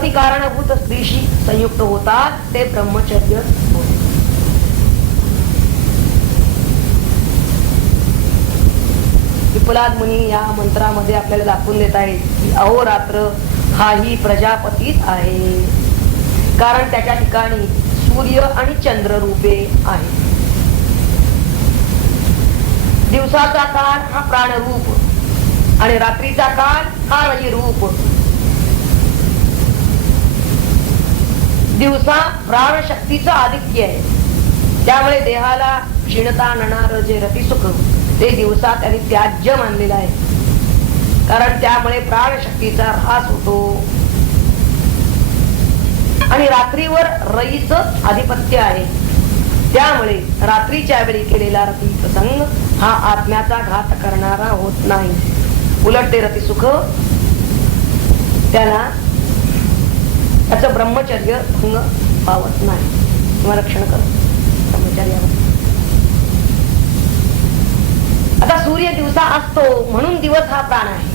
प्रतिकारणभूत स्त्रीशी संयुक्त होतात ते ब्रह्मचर्य होते. विपुलाद मुनी या मंत्रामध्ये आपल्याला दाखवून देत आहेत की अहोरात्र हाही प्रजापतीच आहे, कारण त्याच्या ठिकाणी सूर्य आणि चंद्र रूपे आहे. दिवसाचा काळ हा प्राणरूप आणि रात्रीचा काळ हा रई रूप. दिवसा प्राणशक्तीचं आधिक्य आहे, त्यामुळे देहाला क्षीणता आणणार जे रतिसुख ते दिवसा त्यांनी त्याज्य मानलेलं आहे, कारण त्यामुळे प्राणशक्तीचा ऱ्हास होतो. आणि रात्रीवर रईच आधिपत्य आहे, त्यामुळे रात्रीच्या वेळी केलेला रती प्रसंग हा आत्म्याचा घात करणारा होत नाही. उलट ते रतिसुख त्याला त्याचं ब्रह्मचर्य भंग पावत नाही किंवा रक्षण करत ब्रह्मचर्यावर. आता सूर्य दिवसा असतो म्हणून दिवस हा प्राण आहे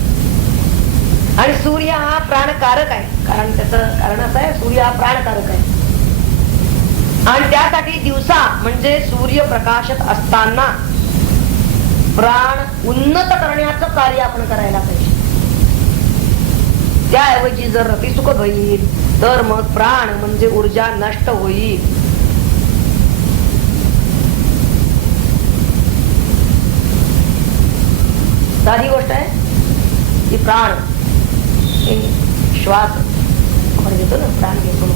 आणि सूर्य हा प्राणकारक आहे, कारण त्याचं कारण असं आहे सूर्य हा प्राणकारक आहे. आणि त्यासाठी दिवसा म्हणजे सूर्य प्रकाशत असताना प्राण उन्नत करण्याचं कार्य आपण करायला पाहिजे. त्याऐवजी जर रतिसुख घेईल तर मग प्राण म्हणजे ऊर्जा नष्ट होईल. साधी गोष्ट आहे की प्राण श्वास आपण घेतो ना, प्राण घेतो,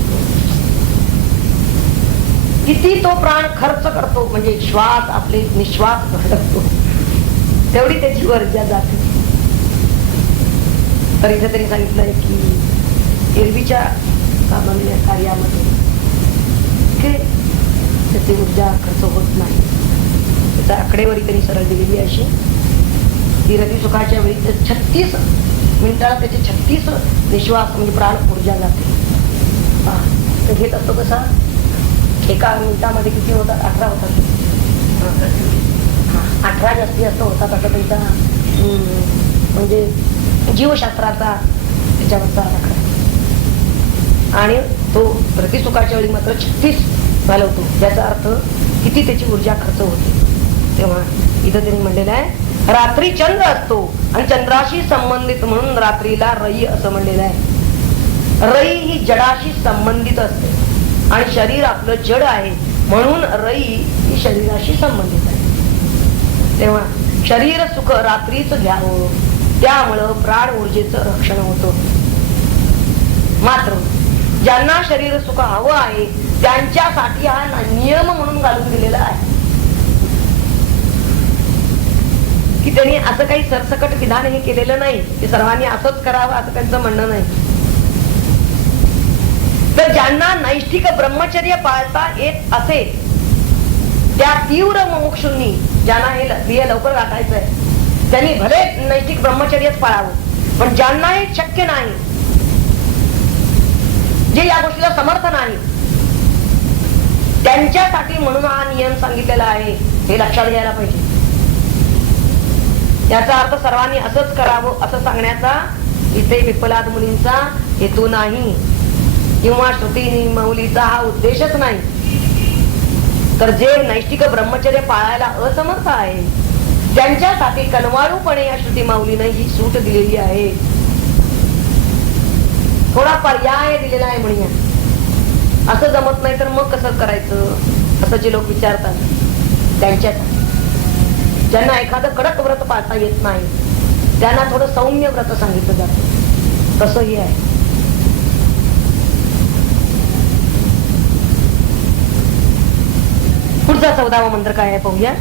किती तो प्राण खर्च करतो, म्हणजे श्वास आपले निश्वास भटकतो तेवढी त्याची ऊर्जा जाते. तर इथे तरी सांगितलंय की एरवीच्या कामाच्या कार्यामध्ये त्याची ऊर्जा खर्च होत नाही. त्याचा आकडेवारी त्यांनी सरळ दिलेली अशी की रतिसुखाच्या वेळी 36 मिनिटाला त्याचे 36 निश्वास म्हणजे प्राण ऊर्जा जाते. ते घेत असतो कसा एका मिनिटामध्ये किती होतात? 18 होतात. 18 जास्ती असं होतात असं त्यांचा म्हणजे जीवशास्त्राचा त्याच्यावरचा आकडा. आणि तो रतिसुखाच्या वेळी मात्र 36 घालवतो, याचा अर्थ किती त्याची ऊर्जा खर्च होते. तेव्हा इथं त्यांनी म्हणलेलं आहे रात्री चंद्र असतो आणि चंद्राशी संबंधित म्हणून रात्रीला रई असं म्हणलेलं आहे. रई ही जडाशी संबंधित असते आणि शरीर आपलं जड आहे म्हणून रई ही शरीराशी संबंधित आहे. तेव्हा शरीर सुख रात्रीच घ्यावं, त्यामुळं प्राण ऊर्जेचं रक्षण होतं. मात्र ज्यांना शरीर सुख हवं आहे त्यांच्यासाठी हा नियम म्हणून घालून दिलेला आहे की त्यांनी असं काही सरसकट विधान हे केलेलं नाही की सर्वांनी असंच करावं असं त्यांचं म्हणणं नाही. तर ज्यांना नैष्ठिक ब्रह्मचर्य पाळता येत असेल त्या तीव्र मुमुक्षूंनी, ज्यांना हे क्रिया लवकर गाठायचंय त्यांनी भले नैष्ठिक ब्रह्मचर्यच पाळावं, पण ज्यांना हे शक्य नाही, जे या गोष्टीला समर्थ नाही, त्यांच्यासाठी म्हणून हा नियम सांगितलेला आहे, हे लक्षात घ्यायला पाहिजे. याचा अर्थ सर्वांनी असंच करावं असं सांगण्याचा इथे विपुलाद मुनींचा हेतू नाही किंवा श्रुती माऊलीचा हा उद्देशच नाही. तर जे नैष्ठिक ब्रह्मचर्य पाळायला असमर्थ आहे त्यांच्यासाठी कनवाळूपणे या श्रुती माऊलीने ही सूट दिलेली आहे. थोडा पर्याय दिलेला आहे म्हणूया. असं जमत नाही तर मग कसं करायचं असं जे लोक विचारतात त्यांच्यासाठी. ज्यांना एखादं कडक व्रत पाळता येत नाही त्यांना थोडं सौम्य व्रत सांगितलं जातं, तसंही आहे. पुढचा 14वा मंत्र काय आहे पाहूया.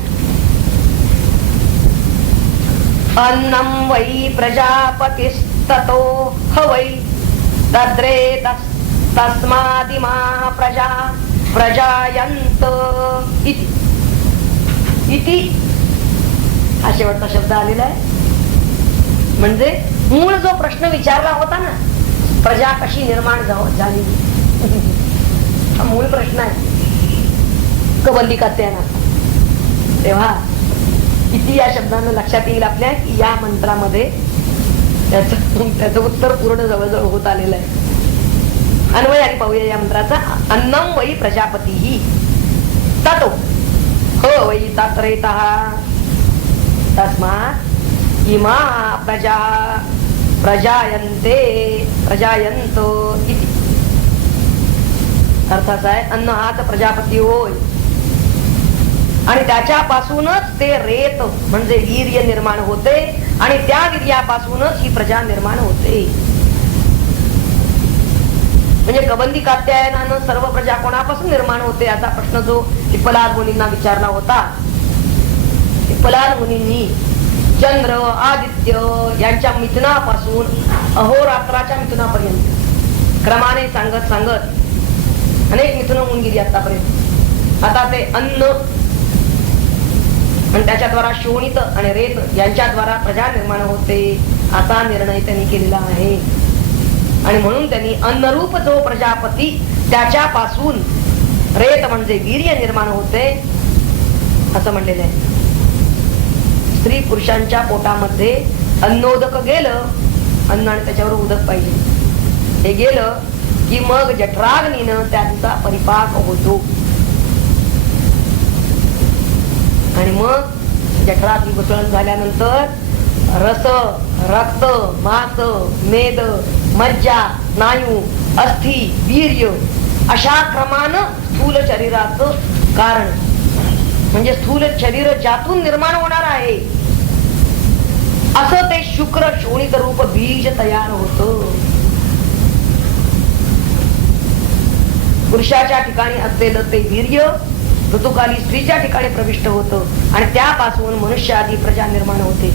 अन्नम वै प्रजापतिस्ततो हवै तद्रे तस्मादिमा प्रजा प्रजायन्त इति हा शेवटचा शब्द आलेला आहे. म्हणजे मूळ जो प्रश्न विचारला होता ना, प्रजा कशी निर्माण झाली, हा मूळ प्रश्न आहे कबल्लिकात्यानाचा. तेव्हा किती या शब्दानं लक्षात येईल आपल्या की या मंत्रामध्ये त्याचं उत्तर पूर्ण जवळजवळ होत आलेलं आहे. अन्वय आणि पाहूया या मंत्राचा. अन्नम वै प्रजापती ततो हो वै तत्रेतः तस्मात् इमा प्रजा प्रजायन्ते प्रजायन्तो इति. अर्थ असा आहे, अन्न हाच प्रजापती होय आणि त्याच्यापासूनच ते रेत म्हणजे वीर्य निर्माण होते आणि त्या वीर्यापासूनच ही प्रजा निर्माण होते. म्हणजे कबंदी कात्यायनानं सर्व प्रजा कोणापासून निर्माण होते असा प्रश्न जो पिप्पलाद मुनींना विचारला होता. पिप्पलाद मुनींनी चंद्र आदित्य यांच्या मिथुनापासून अहोरात्राच्या मिथुनापर्यंत क्रमाने सांगत सांगत अनेक मिथुन होऊन गेली आतापर्यंत. आता ते अन्न आणि त्याच्याद्वारा शोणित आणि रेत यांच्याद्वारा प्रजा निर्माण होते असा निर्णय त्यांनी केलेला आहे. आणि म्हणून त्यांनी अन्नरूप जो प्रजापती त्याच्यापासून रेत म्हणजे वीर्य निर्माण होते असं म्हणलेलं आहे. स्त्री पुरुषांच्या पोटामध्ये अन्नोदक गेलं, अन्न आणि त्याच्यावर उदक पाहिजे, हे गेलं की मग जठराग्नीनं त्यांचा परिपाक होतो आणि मग जठराग्नी घुसळण झाल्यानंतर रस रक्त मांस मेद मज्जा स्नायू अस्थि वीर्य अशा क्रमानं स्थूल शरीराचं कारण म्हणजे स्थूल शरीर ज्यातून निर्माण होणार आहे असं ते शुक्र शोणित रूप बीज तयार होतं. पुरुषाच्या ठिकाणी असलेलं ते वीर्य ऋतुकाली स्त्रीच्या ठिकाणी प्रविष्ट होतं आणि त्यापासून मनुष्य आदी प्रजा निर्माण होते.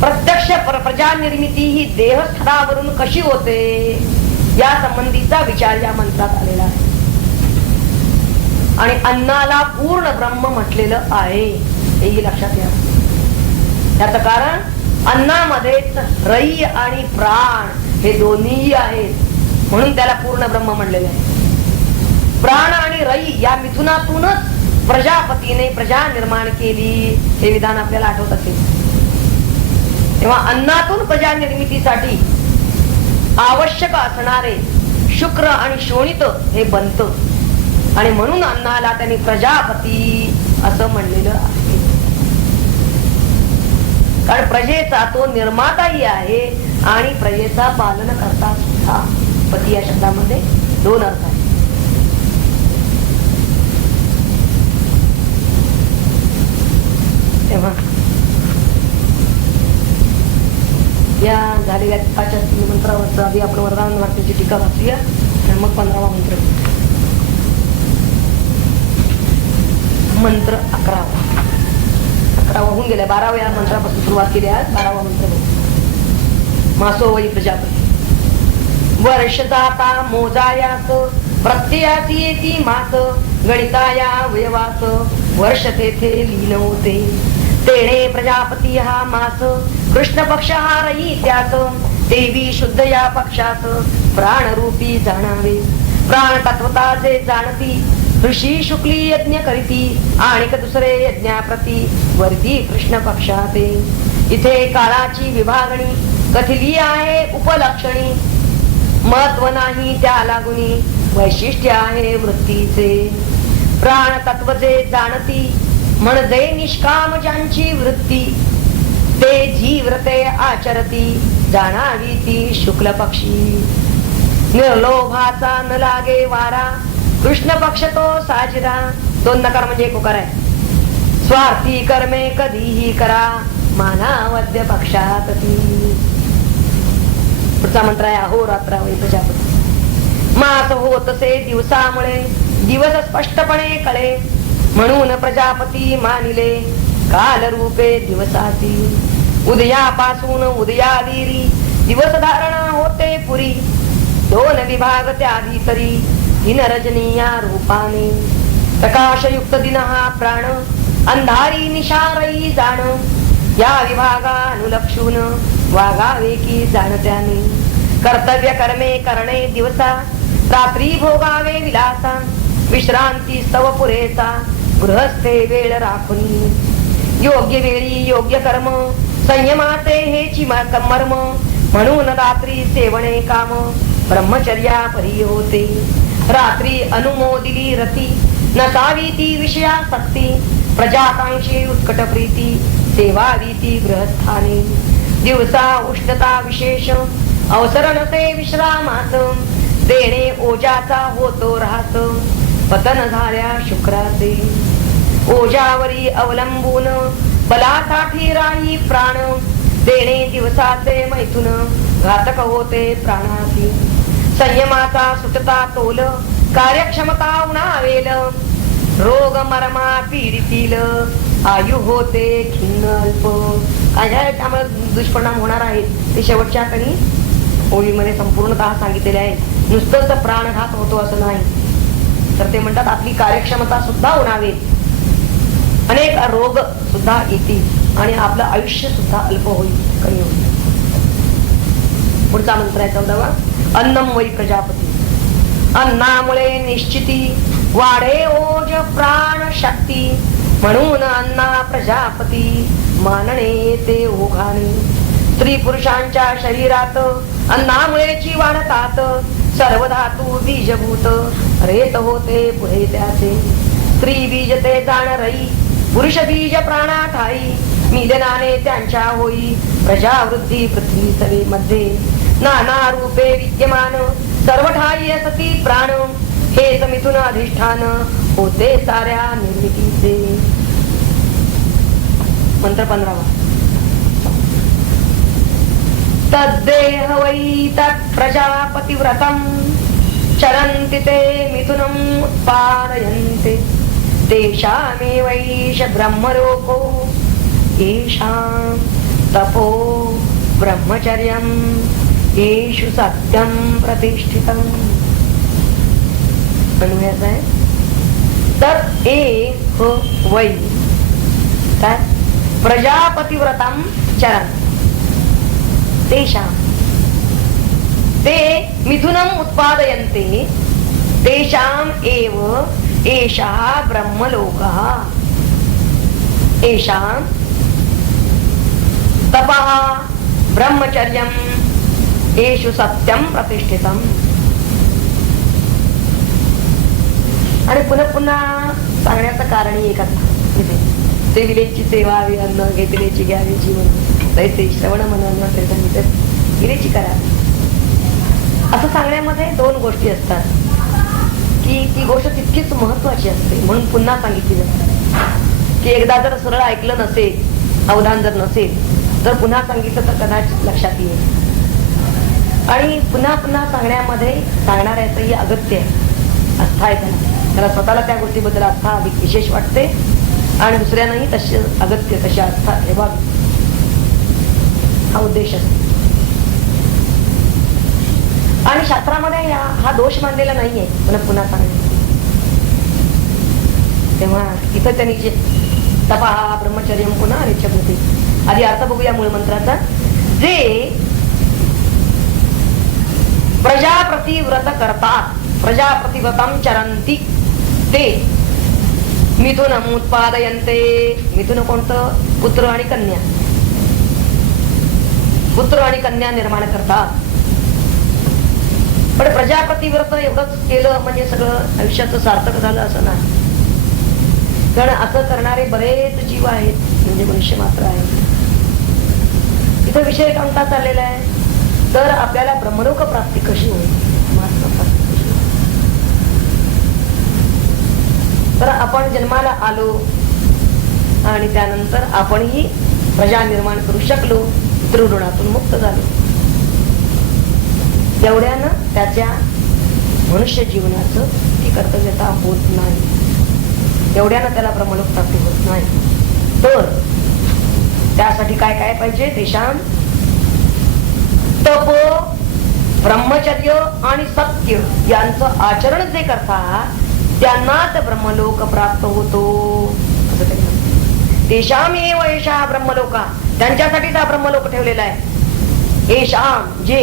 प्रत्यक्ष प्रजा निर्मिती ही देहस्थानावरून कशी होते या संबंधीचा विचार या मंत्रात आलेला आहे. आणि अन्नाला पूर्ण ब्रह्म म्हटलेलं आहे हेही लक्षात घ्या. याचं कारण अन्नामध्येच रई आणि प्राण हे दोन्ही आहेत म्हणून त्याला पूर्ण ब्रह्म म्हणलेलं आहे. प्राण आणि रई या मिथुनातूनच प्रजापतीने प्रजा निर्माण केली हे विधान आपल्याला आठवत असेल. तेव्हा अन्नातून प्रजा निर्मितीसाठी आवश्यक असणारे शुक्र आणि शोणित हे बनत आणि म्हणून अन्नाला त्यांनी प्रजापती असं म्हणलेलं आहे. कारण प्रजेचा तो निर्माताही आहे आणि प्रजेचा पालन करता सुद्धा. पती या शब्दामध्ये दोन अर्थ आहेत. तेव्हा या झालेल्या टीकाच्या मंत्रावरचा आधी आपण वरदान वाक्याची टीका वाचूया आणि मग 15वा मंत्र. मंत्र 11वा होऊन गेल्या. 12व्या मंत्रापासून सुरुवात केली आहे. 12वा मंत्र मासो वै प्रजापती. वर्ष जाता मोजायास प्रत्ययासी येती मास गणिताया वयवास वर्ष तेथे लीन होते. तेणे प्रजापती हा मास कृष्ण पक्ष हा रई त्यास देवी शुद्ध या पक्षात प्राणरूपी जाणावे. प्राण तत्वता जे जाणती ऋषी शुक्ली यज्ञ करीती आणि दुसरे यज्ञाप्रती वर्ती कृष्ण पक्षाते. इथे काळाची विभागणी कथिली आहे उपलक्षणी महत्व नाही त्या लागुनी वैशिष्ट्य आहे वृत्तीचे. प्राण तत्व जे जाणती म्हणजे निष्काम ज्यांची वृत्ती ते जीव्रते आचरती जाणावी ती शुक्ल पक्षी. निर्लोभाचा न लागे वारा कृष्ण पक्ष तो साजरा. 2 नकार म्हणजे 1 उकार आहे. स्वार्थी कर्मे कधीही करा मानावद्य पक्षात ती. पुढचा मंत्र आहे अहोरात्रा वै प्रजापती. मास होतसे दिवसामुळे दिवस स्पष्टपणे कळे म्हणून प्रजापती मानिले काल रूपे दिवसाची. उदयापासून उदयाविरी दिवस धारणा होते पुरी. 2 विभाग त्या भीतरी दिन रजनी या रूपाने. प्रकाशयुक्त दिन हा प्राण अंधारी निशारई जाण. या विभागा अनुलक्षून वागावे की जाणत्याने. कर्तव्य कर्मे करणे दिवसा रात्री भोगावे विलासा. विश्रांती स्तव पुरेसा गृहस्थे वेळ राखून. योग्य वेळी योग्य कर्म संयमाचे हेची मर्म म्हणून रात्री सेवणे काम ब्रह्मचर्या परी होते. रात्री अनुमोदिली रती नसावी ती विषयासक्ती. प्रजाकांक्षी उत्कट प्रीती सेवावी ती गृहस्थाने. दिवसा उष्णता विशेष अवसर नसे विश्रामास. देणे ओजाचा होतो राहत पतन झाल्या शुक्राचे. ओजावरी अवलंबून बलासाठी राही प्राण. देणे दिवसाचे मैथुन घातक होते प्राणासी. संयमाचा सुटता तोल कार्यक्षमता उणावेल. रोग मरमा पीडितील आयु होते खिन्न अल्प. काय त्यामुळे दुष्परिणाम होणार आहेत ते शेवटच्या कधी ओळीमध्ये संपूर्णतः सांगितलेले आहे. नुसतंच प्राणघात होतो असं नाही, तर ते म्हणतात आपली कार्यक्षमता सुद्धा उणावेल, अनेक रोग सुद्धा येतील आणि आपलं आयुष्य सुद्धा अल्प होईल, कमी होईल. पुढचा मंत्र आहे 14वा. अन्नम वै प्रजापती. अन्नामुळे निश्चिती वाढे ओज प्राण शक्ती. म्हणून अन्ना प्रजापती मानणे ते ओघाने. स्त्री पुरुषांच्या शरीरात अन्नामुळेची वाढतात. सर्व धातू बीजभूत रेत होते पुढे त्याचे. स्त्री बीज ते जाण रई पुरुष बीज प्राणा ठाई. मिलनाने त्यांच्या होई प्रजावृद्धी पृथ्वी सवे मध्ये. नाना रूपे विद्यमान सर्व ठाई असती प्राण. हेच मिथुन अधिष्ठान होते साऱ्या निर्मितीचे. मंत्र 15वा. तद्देह वै तत् प्रजापतिव्रतम् चरन्ति ते मिथुनम् उत्पादयन्ते. तेषामेवैष ब्रह्मलोको येषां तपो ब्रह्मचर्यम् येषु सत्यं प्रतिष्ठितम्. अनुयास आहे तत् एह वै तत् प्रजापतिव्रतं चरन् तेषां ते मिथुनम् उत्पादयन्ते. तेषाम् एव एषः ब्रह्मलोकः. येषां तपः ब्रह्मचर्यं येषु सत्यं प्रतिष्ठितम्. आणि पुन्हा पुन्हा सांगण्याचं कारण एकच, ते विलेची सेवा अन्न घेतलेची घ्यावी जीवन तैसे श्रवण मनन विलेची करा. असं सांगण्यामध्ये 2 गोष्टी असतात की ती गोष्ट तितकीच महत्वाची असते म्हणून पुन्हा सांगितली जाते. की एकदा जर सरळ ऐकलं नसेल, अवधान जर नसेल तर पुन्हा सांगितलं तर कदाचित लक्षात येईल. आणि पुन्हा पुन्हा सांगण्यामध्ये सांगणाऱ्याचंही अगत्य आहे, आस्था आहे त्याला स्वतःला त्या गोष्टीबद्दल आस्था अधिक विशेष वाटते आणि दुसऱ्यांनाही तशी अगत्य तशी आस्था ठेवावी हा उद्देश असतो. आणि शास्त्रामध्ये हा दोष मानलेला नाहीये पुन्हा पुन्हा सांगणे. तेव्हा इथं त्यांनी जे तपा ब्रह्मचर्य पुन्हा होते. आधी अर्थ बघूया मूळ मंत्राचा. जे प्रजाप्रती व्रत करतात, प्रजाप्रती व्रतं चरंती ते मिथुनम् उत्पादयन्ते. मिथुन कोणतं? पुत्र आणि कन्या. पुत्र आणि कन्या निर्माण करतात. पण प्रजापती व्रत एवढंच केलं म्हणजे सगळं आयुष्याचं सार्थक झालं असं नाही. कारण असं करणारे बरेच जीव आहेत, म्हणजे मनुष्य मात्र आहे. इथं विषय कोणता चाललेला आहे तर आपल्याला ब्रह्मलोक प्राप्ती कशी होईल, तर आपण जन्माला आलो आणि त्यानंतर आपणही प्रजा निर्माण करू शकलो, पितृऋणातून मुक्त झालो. तेवढ्यानं त्याच्या मनुष्य जीवनाचं ती कर्तव्यता होत नाही, तेवढ्यानं त्याला ब्रह्मलोक प्राप्ती होत नाही. तर त्यासाठी काय काय पाहिजे? तेषां तप ब्रह्मचर्य आणि सत्य यांचं आचरण जे करतात त्यांनाच ब्रह्मलोक प्राप्त होतो असं ते म्हणतात. तेषामेव एषा ब्रह्मलोका, त्यांच्यासाठीच हा ब्रह्मलोक ठेवलेला आहे. एषाम जे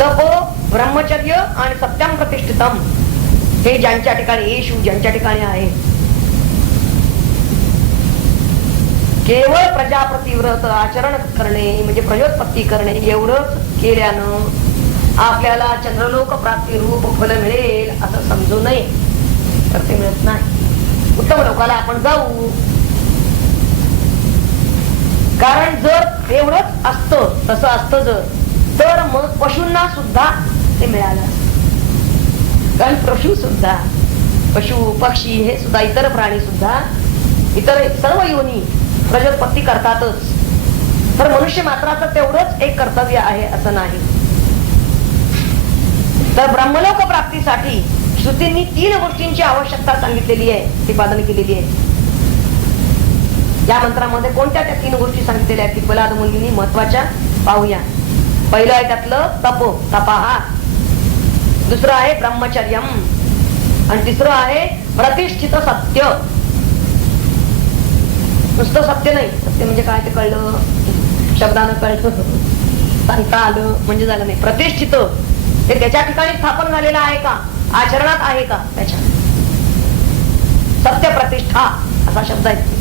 तपो ब्रह्मचर्य आणि सत्यम प्रतिष्ठितम, हे ज्यांच्या ठिकाणी येशू ज्यांच्या ठिकाणी आहे, केवळ प्रजाप्रती व्रत आचरण करणे म्हणजे प्रयोत्पत्ती करणे एवढंच केल्यानं आपल्याला चंद्रलोक प्राप्ती रूप फल मिळेल असं समजू नये, तर ते मिळत नाही. उत्तम लोकाला आपण जाऊ, कारण जर एवढंच असतं, तसं असतं जर, तर मग पशूंना सुद्धा ते मिळालं. कारण पशु सुद्धा, पशु पक्षी हे सुद्धा, इतर प्राणी सुद्धा, इतर सर्व योनी प्रजोत्पत्ती करतातच. तर मनुष्य मात्राचं तेवढंच एक कर्तव्य आहे असं नाही. तर ब्रह्मलोक प्राप्तीसाठी श्रुतींनी 3 गोष्टींची आवश्यकता सांगितलेली आहे, प्रतिपादन केलेली आहे. या मंत्रामध्ये कोणत्या त्या 3 गोष्टी सांगितलेल्या आहेत ती बलाद मुलींनी महत्वाच्या पाहूया. पहिलं आहे त्यातलं तपो, तपाहा. दुसरं आहे ब्रह्मचर्यम, आणि तिसरं आहे प्रतिष्ठित सत्य. नुसतं सत्य नाही, सत्य म्हणजे काय ते कळलं, शब्दानं कळलं, सांगता आलं म्हणजे झालं नाही. प्रतिष्ठित ते त्याच्या ठिकाणी स्थापन झालेलं आहे का, आचरणात आहे का, त्याच्या सत्य प्रतिष्ठा असा शब्द आहे.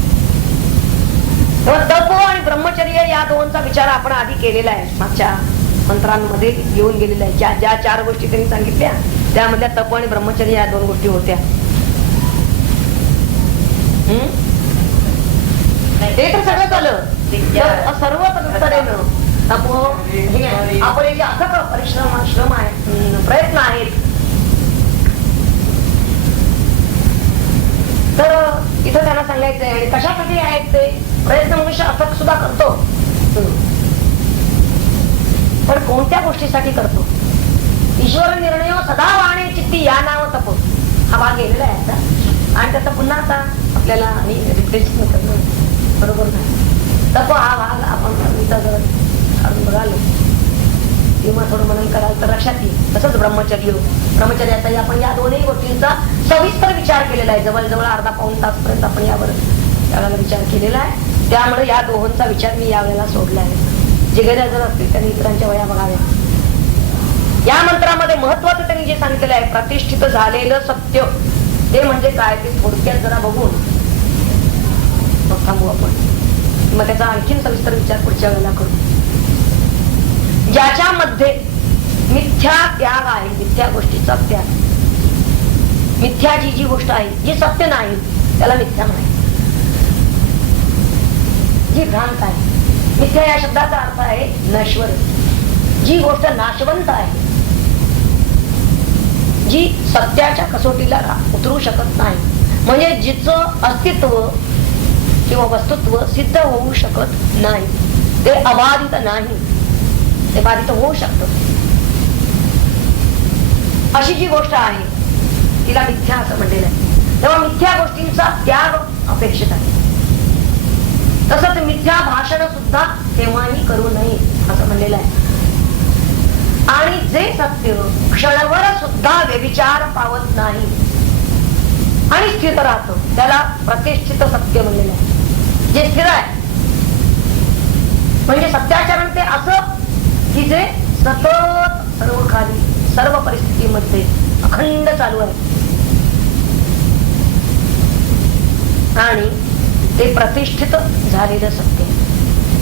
तेव्हा तप आणि ब्रह्मचर्य या दोनचा विचार आपण आधी केलेला आहे, मागच्या मंत्रांमध्ये येऊन गेलेला आहे. ज्या ज्या 4 गोष्टी त्यांनी सांगितल्या त्यामधल्या तप आणि ब्रह्मचर्य या 2 गोष्टी होत्या. ते तर सगळं झालं. सर्व तऱ्हेनं तप आपण जे अथक परिश्रम आहे, प्रयत्न आहेत, तर इथं त्यांना सांगायचंय. आणि कशासाठी आहेत ते प्रयत्न? मनुष्य अथक सुद्धा करतो, पण कोणत्या गोष्टीसाठी करतो? ईश्वर निर्णय सदा वाणे चित्ती या नाव तप, हा भाग गेलेला आहे आता, आणि त्याचा पुन्हा आता आपल्याला रिप्लेसमेंट करणं बरोबर नाही. तप हा भाग आपण इथं जर काढून बघालो किंवा थोडं मनन कराल तर लक्षात येईल. तसंच ब्रह्मचर्याचा आपण या 2ही गोष्टींचा सविस्तर विचार केलेला आहे. जवळजवळ अर्धा पाऊण तासपर्यंत आपण यावर त्यावेळेला विचार केलेला आहे. त्यामुळे या दोहोंचा विचार मी यावेळेला सोडला आहे. जे गैरहजर असतील त्यांनी इतरांच्या वया बघाव्या. या मंत्रामध्ये महत्वाचं त्यांनी जे सांगितलेलं आहे, प्रतिष्ठित झालेलं सत्य, ते म्हणजे काय ते थोडक्यात जरा बघून मग थांबू आपण. मग त्याचा आणखीन सविस्तर विचार पुढच्या वेळेला करू. ज्याच्यामध्ये मिथ्या त्याग आहे, मिथ्या गोष्टीचा त्याग, मिथ्या जी गोष्ट आहे, जी सत्य नाही त्याला मिथ्या म्हणायचं, जी भ्रांत आहे. मिथ्या या शब्दाचा अर्थ आहे नश्वर, जी गोष्ट नाशवंत आहे, जी सत्याच्या कसोटीला उतरू शकत नाही, म्हणजे जिचं अस्तित्व किंवा वस्तुत्व सिद्ध होऊ शकत नाही, ते अबाधित नाही, ते बाधित होऊ शकत, अशी जी गोष्ट आहे तिला मिथ्या असं म्हणलेलं आहे. तेव्हा मिथ्या गोष्टींचा त्याग अपेक्षित आहे. तसंच मिथ्या भाषण सुद्धा तेव्हाही करू नये असं म्हणलेलं आहे. आणि जे सत्य क्षणभर सुद्धा व्यभिचार पावत नाही आणि स्थिर राहतो त्याला प्रतिष्ठित सत्य म्हणलेलं आहे. जे स्थिर आहे म्हणजे सत्याचरण ते असं की जे सतत सर्व खाली सर्व परिस्थितीमध्ये अखंड चालू आहे, आणि ते प्रतिष्ठित झालेलं सत्य,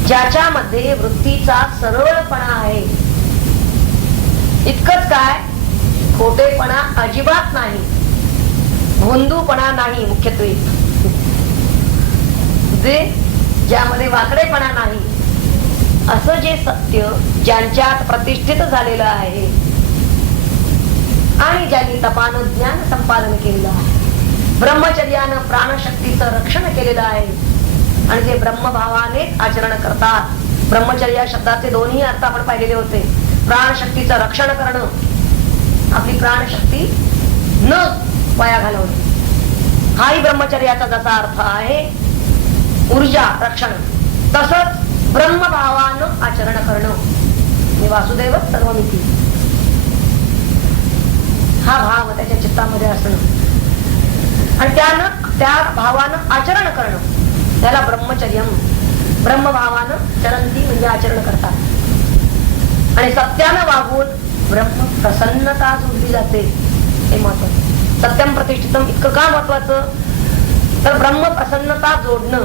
ज्याच्यामध्ये वृत्तीचा सरळपणा आहे. इतकंच काय, खोटेपणा अजिबात नाही, भोंदूपणा नाही, मुख्यत्वे जे ज्यामध्ये वाकडेपणा नाही, असं जे सत्य ज्यांच्यात प्रतिष्ठित झालेलं आहे आणि ज्यांनी तपानं ज्ञान संपादन केलेलं आहे, ब्रह्मचर्यानं प्राणशक्तीचं रक्षण केलेलं आहे, आणि जे ब्रह्मभावाने आचरण करतात. ब्रह्मचर्या शब्दाचे 2ही अर्थ आपण पाहिलेले होते. प्राणशक्तीचं रक्षण करणं, आपली प्राणशक्ती न वाया घालवणे, हाही ब्रह्मचर्याचा जसा अर्थ आहे, ऊर्जा रक्षण, तसंच ब्रह्मभावानं आचरण करणं, मी वासुदेव सर्वमिती, हा भाव त्याच्या चित्तामध्ये असणं आणि त्या भावानं आचरण करणं, त्याला ब्रह्मचर्यम. ब्रह्मभावानं चरंती म्हणजे आचरण करतात, आणि सत्यानं वागून ब्रह्म प्रसन्नता जोडली जाते. हे महत्वाचं. सत्यम प्रतिष्ठितम इतकं का महत्वाचं, तर ब्रह्म प्रसन्नता जोडणं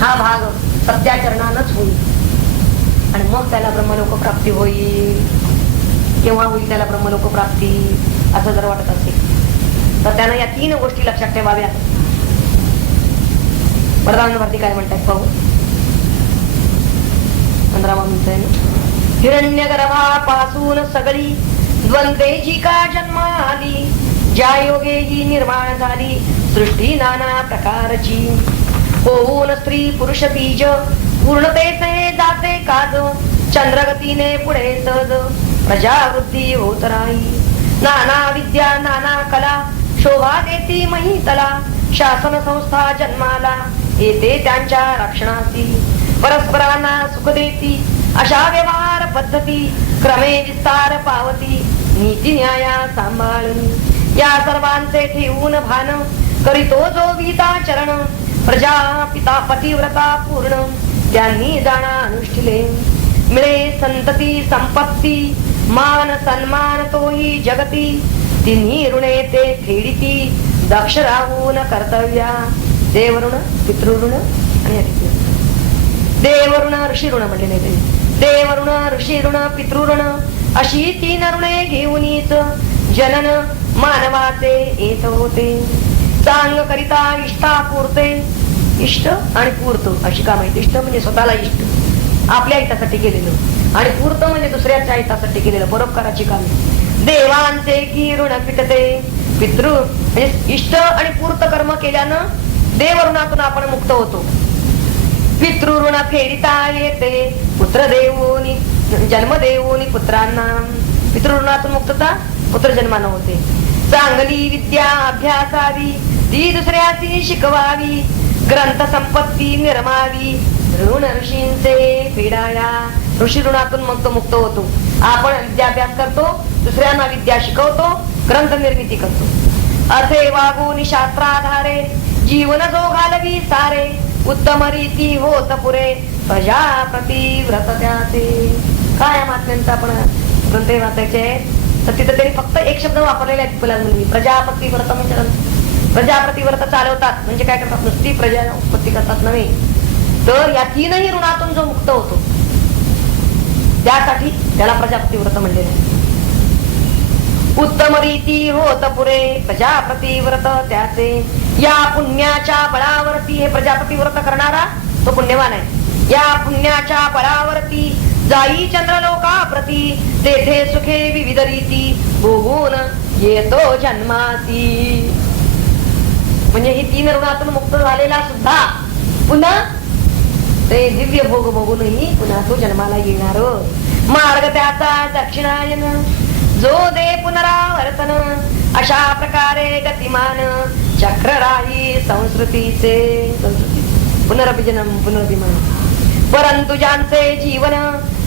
हा भाग सत्याचरणानच होईल, आणि मग त्याला ब्रह्मलोक प्राप्ती होईल. केव्हा होईल त्याला ब्रह्मलोक प्राप्ती असं जर वाटत असेल तर त्यानं या 3 गोष्टी लक्षात ठेवाव्या. वरदान भारती काय म्हणतात पाहू. 15वा म्हणतोय ना, हिरण्य गर्भापासून सगळी द्वंद्वेची का जन्म आली, ज्या योगे ही निर्माण झाली सृष्टी नाना प्रकारची. होऊन स्त्री पुरुष बीज पूर्णतेचे जाते काज, चंद्रगतीने पुढे सहज प्रजावृत्ती होत राही. नाना विद्या नाना कला शोभा देती महितला, शासन संस्था जन्माला येते त्यांच्या रक्षणाची. परस्परांना सुख देती अशा व्यवहार पद्धती, क्रमे विस्तार पावती नीती न्याया सांभाळून. या सर्वांचे ठेवून भान करीतो जो विहिताचरण, प्रजा पिता पतिव्रता पूर्ण त्यांनी जाणा अनुष्ठिले. मिळे संतती संपत्ती मान सन्मान तोही जगती, तिन्ही ऋणे ते फेडिती दक्ष राहून कर्तव्या. देवऋण पितृऋण आणि अतिथी. देवऋण ऋषी ऋण म्हणले नाही ते. देवऋण ऋषी ऋण पितृऋण अशी 3 ऋणे घेऊनच जनन मानवाचे येत होते. चांग करिता इष्टा पुरते. इष्ट आणि पूर्त अशी का माहिती. इष्ट म्हणजे स्वतःला इष्ट आपल्या हितासाठी केलेलं, आणि पूर्त म्हणजे दुसऱ्याच्या हितासाठी केलेलं परोपकाराची कामे. देवांचे की ऋण पिटते. पितृ म्हणजे इष्ट आणि पूर्त कर्म केल्यानं देवऋणातून आपण मुक्त होतो. पितृऋण फेडिता येते. पुत्र देवोनी जन्म देवोनी पुत्रांना. पितृऋणातून मुक्तता पुत्र जन्मानं होते. चांगली विद्या अभ्यासावी ती दुसऱ्याची शिकवावी, ग्रंथ संपत्ती निर्मावी ऋण ऋषींचे फेडाया. ऋषी ऋणातून मग तो मुक्त होतो. आपण विद्याभ्यास करतो, दुसऱ्यांना विद्या शिकवतो, ग्रंथ निर्मिती करतो. असे वागून शास्त्राधारे जीवन जो घालवी सारे, उत्तम रीती होत पुरे प्रजाप्रती व्रत त्याचे. काय महात्म्यांचा आपण ग्रंथ वाचायचे तर तिथे त्यांनी फक्त एक शब्द वापरलेला आहे. प्रजापती व्रत म्हणजे प्रजापती व्रत चालवतात म्हणजे काय करतात, नुसती प्रजा उत्पत्ती करतात नव्हे, तर या 3ही ऋणातून जो मुक्त होतो त्यासाठी त्याला प्रजापती व्रत म्हणलेलं आहे. उत्तम रीती होत पुरे प्रजापती व्रत त्याचे. या पुण्याच्या बळावरती हे प्रजापती व्रत करणारा तो पुण्यवान आहे. या पुण्याच्या बळावरती जाई चंद्रलोकाप्रती, तेथे सुखे विविध रीती भोगून येतो जन्माती. म्हणजे ही 3 ऋणातून मुक्त झालेला सुद्धा पुन्हा ते दिव्य भोग भोगूनही पुन्हा तो जन्माला येणार. मार्ग त्याचा दक्षिणायन जो दे पुनरावर्तन, अशा प्रकारे गतिमान चक्र राही संस्कृतीचे. पुनरभिजनम पुनरभिमान. परंतु ज्यांचे जीवन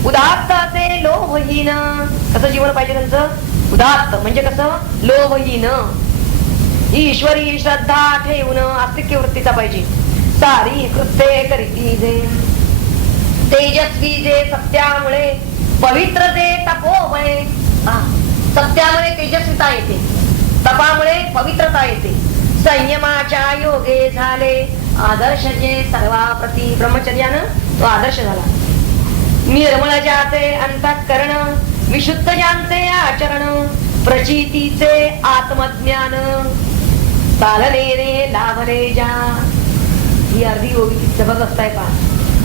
उदात्ताचे लोभहीन. कसं जीवन पाहिजे त्यांचं, उदात्त म्हणजे कसं लोभहीन, ईश्वरी श्रद्धा ठेवून आस्तिक्य वृत्तीचा पाहिजे. सारी कृत्ये करीती जे. तेजस्वी जे सत्यामुळे पवित्र जे तपोमुळे. सत्यामुळे तेजस्विता येते, तपामुळे पवित्रता येते. संयमाच्या योगे झाले आदर्श जे सर्वाप्रती. ब्रह्मचर्यानं तो आदर्श झाला. निर्मळ ज्याचे अंतःकरण, विशुद्ध ज्यांचे आचरण, प्रचितीचे आत्मज्ञान चालणे लाभले ज्या. ही अर्धी ओवी जबरदस्त आहे पहा.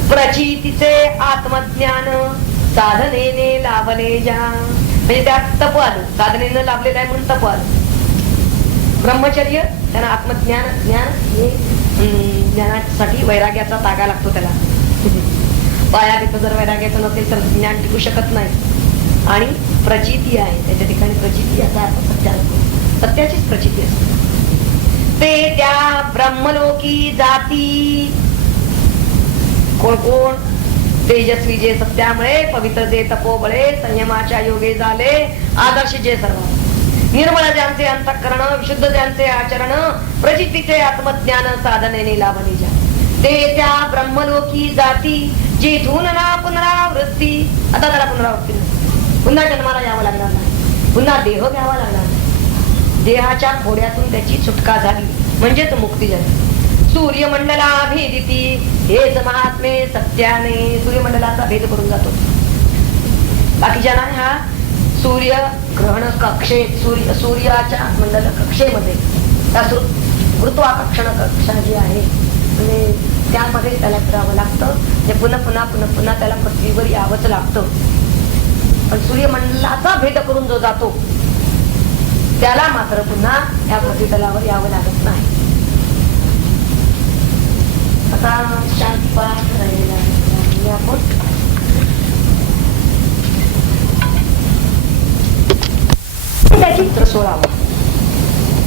प्रचितीचे आत्मज्ञान साधनेने लाभले ज्या. म्हणजे त्यात तप आलं, साधनेनं लाभलेलं आहे म्हणून तप आलं. ब्रह्मचर्य त्यांना आत्मज्ञान ज्ञान हे ज्ञानासाठी वैराग्याचा तागा लागतो त्याला. पाया तिथं जर वैराग्याचं नसेल तर ज्ञान टिकू शकत नाही. आणि प्रचिती आहे त्याच्या ठिकाणी. प्रचिती याचा अर्थ सत्य असतो, सत्याचीच प्रचिती असते. ते त्या ब्रह्मलोकी जाती. कोण कोण? तेजस्वी जे सत्यामुळे, पवित्र जे तपोबळे, संयमाच्या योगे झाले आदर्श जे सर्व, निर्मळ ज्यांचे अंतःकरण, विशुद्ध ज्यांचे आचरण, प्रचितीचे आत्मज्ञान साधनेने लाभले ज्या. ते त्या ब्रह्मलोकी जाती जिथून ना पुनरावृत्ती. आता त्याला पुनरावृत्ती नाही, पुन्हा जन्माला यावं लागणार नाही, पुन्हा देह घ्यावा लागणार नाही. देहाच्या खोड्यातून त्याची सुटका झाली म्हणजेच मुक्ती झाली. सूर्यमंडला भेदिती हेच महात्मे सत्याने. सूर्यमंडलाचा भेद करून जातो. बाकीच्या हा सूर्य ग्रहण कक्षेत सूर्याच्या मंडल कक्षेमध्ये त्या गुरुत्वाकर्षण कक्षा जी आहे म्हणजे त्यामध्ये त्याला फिरावं लागतं. म्हणजे पुन्हा त्याला पृथ्वीवर यावंच लागतं. पण सूर्यमंडलाचा भेद करून जो जातो त्याला मात्र पुन्हा या पृथ्वीतलावर यावं लागत नाही. आता शांत पाठ राहिलेला आहे आपण त्याची चित्र 16.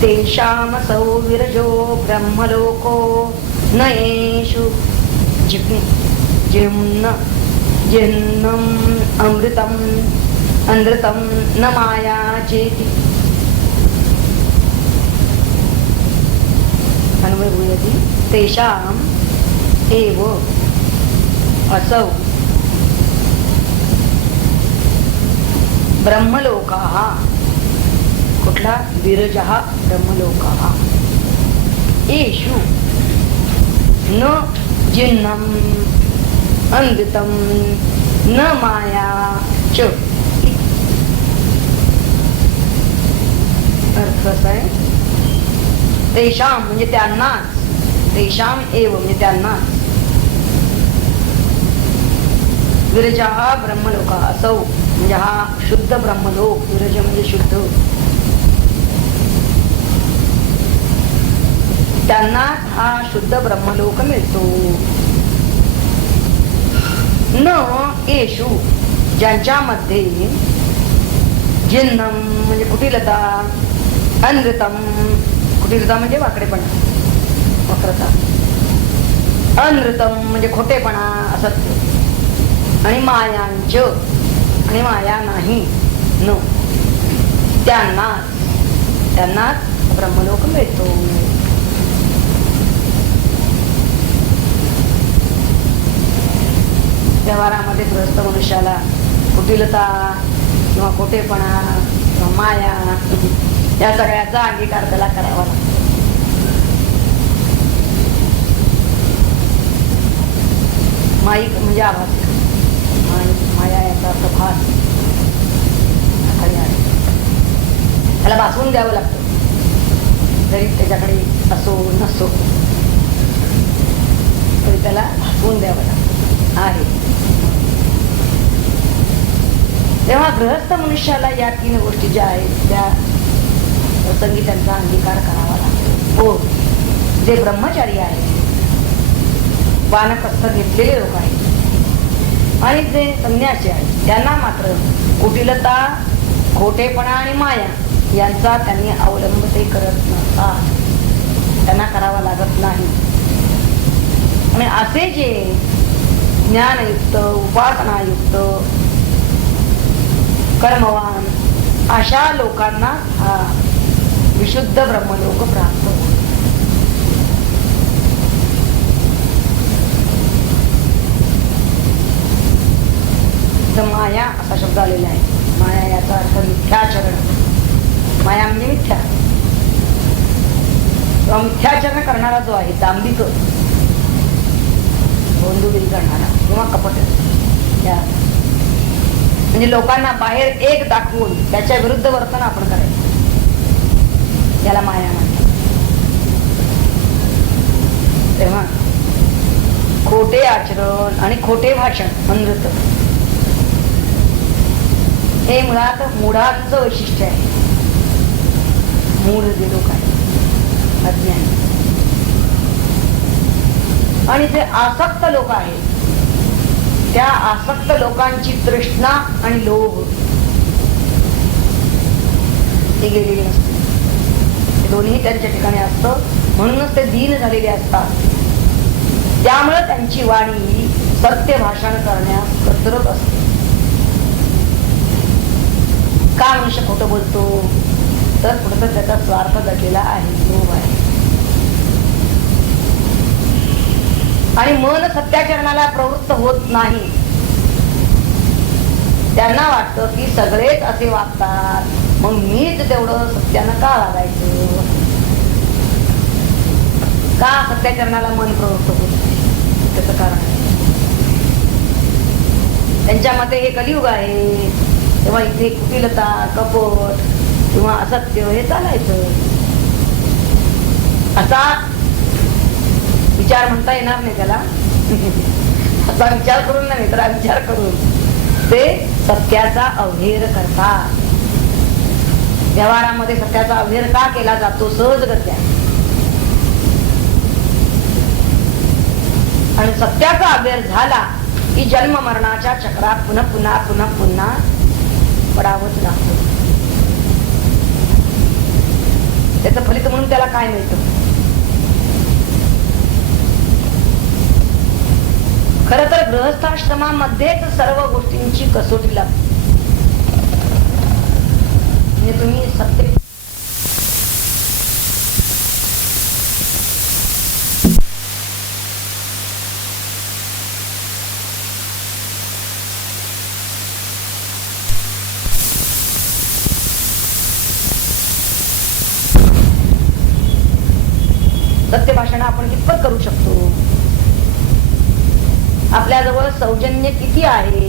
तेषामसौ विरजो ब्रह्मलोको नयेषु जिह्नम् अमृतं न माया चेति. अन्वयभूयति तेषाम् एव असौ ब्रह्मलोकाः. कुठला? विरजः ब्रह्मलोकाः. येषु न जिन्नम् अमृतं न माया च. अर्थ असा आहे तेषाम म्हणजे त्यांनाच, तेषाम एव म्हणजे त्यांनाच, विरजः ब्रह्मलोक असौ म्हणजे हा शुद्ध ब्रह्मलोक. विरज म्हणजे शुद्ध. त्यांना हा शुद्ध ब्रह्मलोक मिळतो. न येषु ज्यांच्यामध्ये जिन्नम म्हणजे कुटिलता, अनृतम कुटिलता म्हणजे वाकडेपणा, वक्रता, अनृतम म्हणजे खोटेपणा, असत्य, आणि मायांच आणि माया नाही, न त्यांनाच ब्रह्मलोक मिळतो. व्यवहारामध्ये गृहस्थ मनुष्याला कुटिलता किंवा खोटेपणा किंवा माया या सगळ्याचा अंगीकार त्याला करावा लागतो. माईक म्हणजे आवाज, माया याचा अर्थ भास, त्याला भासवून द्यावं लागतं जरी त्याच्याकडे असो नसो तरी त्याला भासवून द्यावं लागतं आहे. तेव्हा गृहस्थ मनुष्याला या 3 गोष्टी ज्या आहेत त्या प्रसंगी त्यांचा अंगीकार करावा लागतो. हो, जे ब्रह्मचारी आहेत, वानप्रस्थ घेतलेले लोक आहेत आणि जे संन्यासी आहेत त्यांना मात्र कुटिलता, खोटेपणा आणि माया यांचा त्यांनी अवलंब ते करत नसतात, त्यांना करावा लागत नाही. आणि असे जे ज्ञानयुक्त, उपासनायुक्त, कर्मवान अशा लोकांना हा विशुद्ध ब्रह्मलोक प्राप्त होतो. माया असा शब्द आलेला आहे. माया याचा अर्थ मिथ्याचरण. माया म्हणजे मिथ्या किंवा मिथ्याचरण करणारा जो आहे, दांभिक, गोंधुगिरी करणारा किंवा कपट, म्हणजे लोकांना बाहेर एक दाखवून त्याच्या विरुद्ध वर्तन आपण करायचं, याला माया म्हणतात. तेव्हा खोटे आचरण आणि खोटे भाषण, अनृत, हे मुळात मूढांचं वैशिष्ट्य आहे. मूढ जे लोक आहेत, अज्ञानी, आणि जे आसक्त लोक आहेत त्या आसक्त लोकांची तृष्णा आणि लोभ हे गेलेली नसते. हे दोन्ही त्यांच्या ठिकाणी असतं, म्हणूनच ते दीन झालेले असतात. त्यामुळे त्यांची वाणी सत्य भाषण करण्यास कचरत असते. का मनुष्य खोटं बोलतो? तर पुढे त्याचा स्वार्थ दडलेला आहे, लोभ आहे. आणि मन सत्याचरणाला प्रवृत्त होत नाही. त्यांना वाटतं की सगळेच असे वागतात, मग मीच तेवढं सत्यानं का वागायचं? का सत्याचरणाला मन प्रवृत्त होत नाही? त्याचं कारण त्यांच्या मते हे कलियुग आहे, तेव्हा इथे कुटिलता, कपट किंवा असत्य हे चालायचं. असा विचार म्हणता येणार नाही त्याला. असा विचार करून नाही तर विचार करून ते सत्याचा अवहेर करतात. व्यवहारामध्ये सत्याचा अवहेर का केला जातो? सहजगत्या. आणि सत्याचा अवहेर झाला की जन्म मरणाच्या चक्रात पुन्हा पुन्हा पुन्हा पुन्हा पडावंच लागतं. त्याचं फलित म्हणून त्याला काय मिळतं? खरं तर गृहस्थाश्रमामध्येच सर्व गोष्टींची कसोटी लागते. म्हणजे तुम्ही सत्य सत्य भाषण आपण कितपत करू शकतो? आपल्याजवळ सौजन्य किती आहे?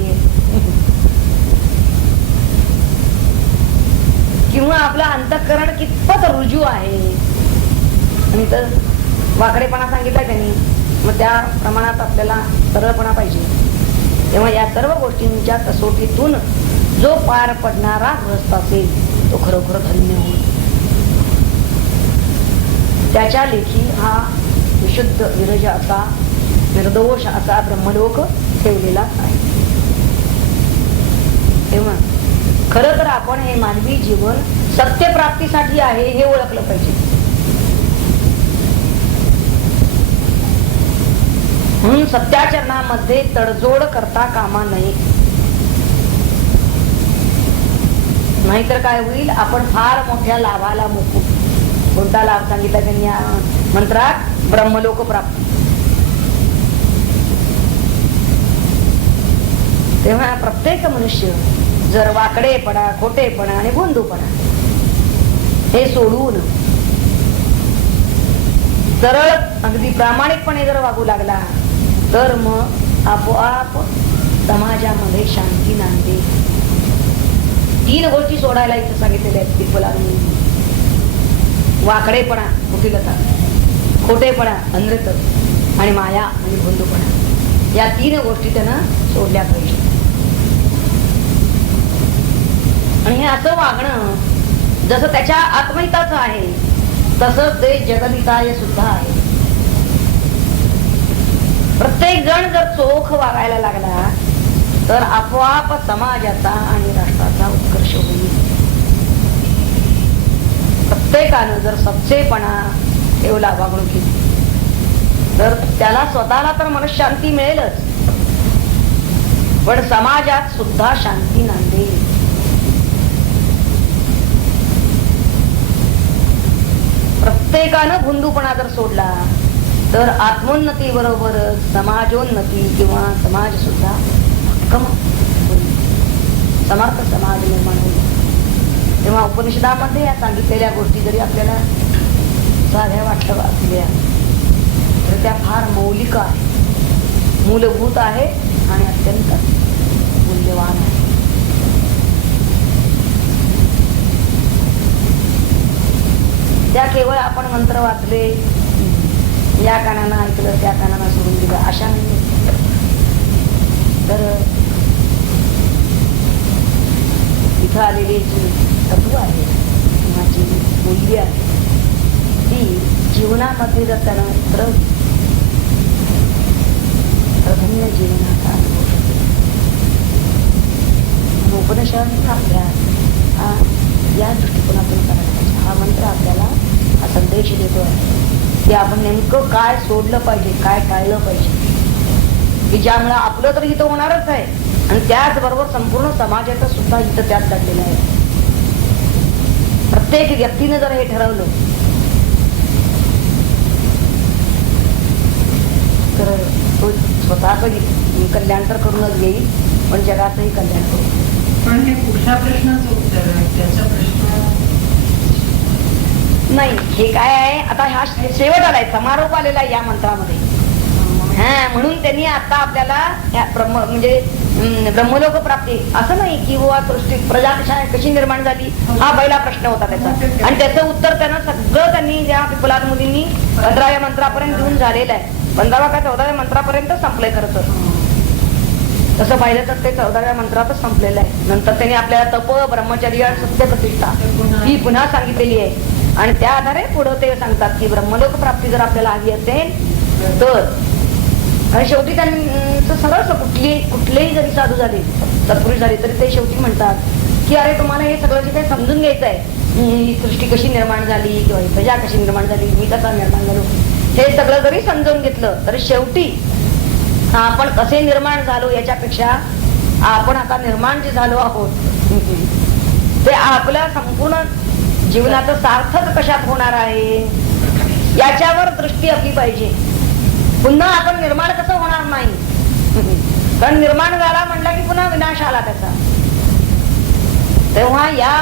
किंवा आपलं अंतःकरण कितपत रुजू आहे? आणि तर वाकडेपणा सांगितला त्यांनी, मग त्या प्रमाणात आपल्याला सरळपणा पाहिजे. तेव्हा या सर्व गोष्टींच्या कसोटीतून जो पार पडणारा ग्रस्त असेल तो खरोखर धन्य होईल. त्याच्या लेखी हा विशुद्ध विरज असा निर्दोष असा ब्रह्मलोक ठेवलेला आहे. तेव्हा खरं तर आपण हे मानवी जीवन सत्यप्राप्तीसाठी आहे हे ओळखलं पाहिजे. म्हणून सत्याचरणामध्ये तडजोड करता कामा नये. नाहीतर काय होईल? आपण फार मोठ्या लाभाला मुकू. कोणता लाभ सांगितला त्यांनी या मंत्रात? ब्रह्मलोक प्राप्ती. तेव्हा प्रत्येक मनुष्य जर वाकडेपणा, खोटेपणा आणि गोंधूपणा हे सोडून सरळ अगदी प्रामाणिकपणे जर वागू लागला तर मग आपोआप समाजामध्ये शांती नांदे. 3 गोष्टी सोडायला इथे सांगितलेल्या आहेत पिपलांनी. वाकडेपणा, कुटिलता, खोटेपणा, अनृत आणि माया आणि गोंधूपणा. या 3 गोष्टी त्यानं सोडल्या पाहिजे. आणि हे असं वागणं जसं त्याच्या आत्महिताचं आहे तसंच ते जगहिताय सुद्धा आहे. प्रत्येक जण जर चोख वागायला लागला तर आपोआप समाजाचा आणि राष्ट्राचा उत्कर्ष होईल. प्रत्येकानं जर सच्चेपणा ठेवला वागणुकीत तर त्याला स्वतःला तर मनशांती मिळेलच, पण समाजात सुद्धा शांती नांदेल. प्रत्येकानं भुंदूपणा जर सोडला तर आत्मोन्नती बरोबर समाजोन्नती किंवा समाज सुद्धा भक्कम होईल, समर्थ समाज निर्माण होईल. तेव्हा उपनिषदामध्ये या सांगितलेल्या गोष्टी जरी आपल्याला साध्या वाटत असल्या तर त्या फार मौलिक आहे, मूलभूत आहे आणि अत्यंत मूल्यवान आहे. त्या केवळ आपण मंत्र वाचले, या कानानं ऐकलं त्या कानानं सोडून दिलं अशा नाही. तर इथं आलेली जी तत्व आहे किंवा जी मूल्य आहे ती जीवनामध्ये जर त्यानं उतरवली तर धन्य जीवनाचा अनुभव होतो. उपनिषदांचा अभ्यास हा या दृष्टिकोनातून करायला पाहिजे. हा मंत्र आपल्याला हा संदेश देतो आहे की आपण नेमकं काय सोडलं पाहिजे, काय टाळलं पाहिजे, की ज्यामुळे आपलं तर हित होणारच आहे आणि त्याचबरोबर संपूर्ण समाजाचं सुद्धा हित त्यात दडलेलं आहे. प्रत्येक व्यक्तीने जर हे ठरवलं तर तो स्वतःच कल्याण तर करूनच येईल पण जगाचंही कल्याण करू. पण हे कुठल्या प्रश्नाचं उत्तर आहे? त्याचा प्रश्न नाही. हे काय आहे आता हा शेवट आलाय, समारोप आलेला या मंत्रामध्ये. म्हणून त्यांनी आता आपल्याला म्हणजे ब्रह्मलोक प्राप्ती असं नाही की बुवा सृष्टीत प्रजा कशी निर्माण झाली हा पहिला प्रश्न होता त्याचा, आणि त्याचं उत्तर त्यांना सगळं त्यांनी ज्या पिपलाद मुनींनी 15व्या मंत्रापर्यंत घेऊन झालेलं आहे. 15व्या का 14व्या मंत्रापर्यंत संपलंय खरं तर. तसं पाहिलं तर ते 14व्या मंत्रातच संपलेलं आहे. नंतर त्यांनी आपल्याला तप, ब्रह्मचर्य, सत्य प्रतिष्ठा ही पुन्हा सांगितलेली आहे, आणि त्या आधारे पुढे ते सांगतात की ब्रह्मलोक प्राप्ती जर आपल्याला हवी असेल तर. आणि शेवटी त्यांचं सरळ कुठलेही जरी साधू झाले, सत्पुरुष झाले, तरी ते शेवटी म्हणतात की अरे तुम्हाला हे सगळं जे काही समजून घ्यायचं आहे, ही सृष्टी कशी निर्माण झाली किंवा ही प्रजा कशी निर्माण झाली, मी कसा निर्माण झालो, हे सगळं जरी समजून घेतलं तर शेवटी आपण कसे निर्माण झालो याच्यापेक्षा आपण आता निर्माण जे झालो आहोत ते आपल्या संपूर्ण जीवनाचं सार्थक कशात होणार आहे याच्यावर दृष्टी आपली पाहिजे. पुन्हा आपण निर्माण कसं होणार नाही, कारण निर्माण झाला म्हटलं की पुन्हा विनाश आला त्याचा. तेव्हा या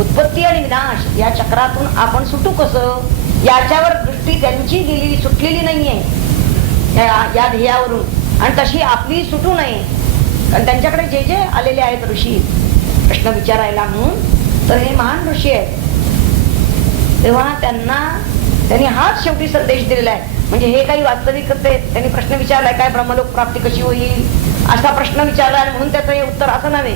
उत्पत्ती आणि विनाश या चक्रातून आपण सुटू कसं याच्यावर दृष्टी त्यांची गेलेली सुटलेली नाहीये या ध्येयावरून, आणि तशी आपली सुटू नये. कारण त्यांच्याकडे जे जे आलेले आहेत ऋषी प्रश्न विचारायला म्हणून, तर हे महान ऋषी आहेत, तेव्हा त्यांनी हाच शेवटी संदेश दिलेला आहे. म्हणजे हे काही वास्तविक त्यांनी प्रश्न विचारलाय काय ब्रह्मलोक प्राप्ती कशी होईल असा प्रश्न विचारला, आणि म्हणून त्याचं हे उत्तर असं नव्हे.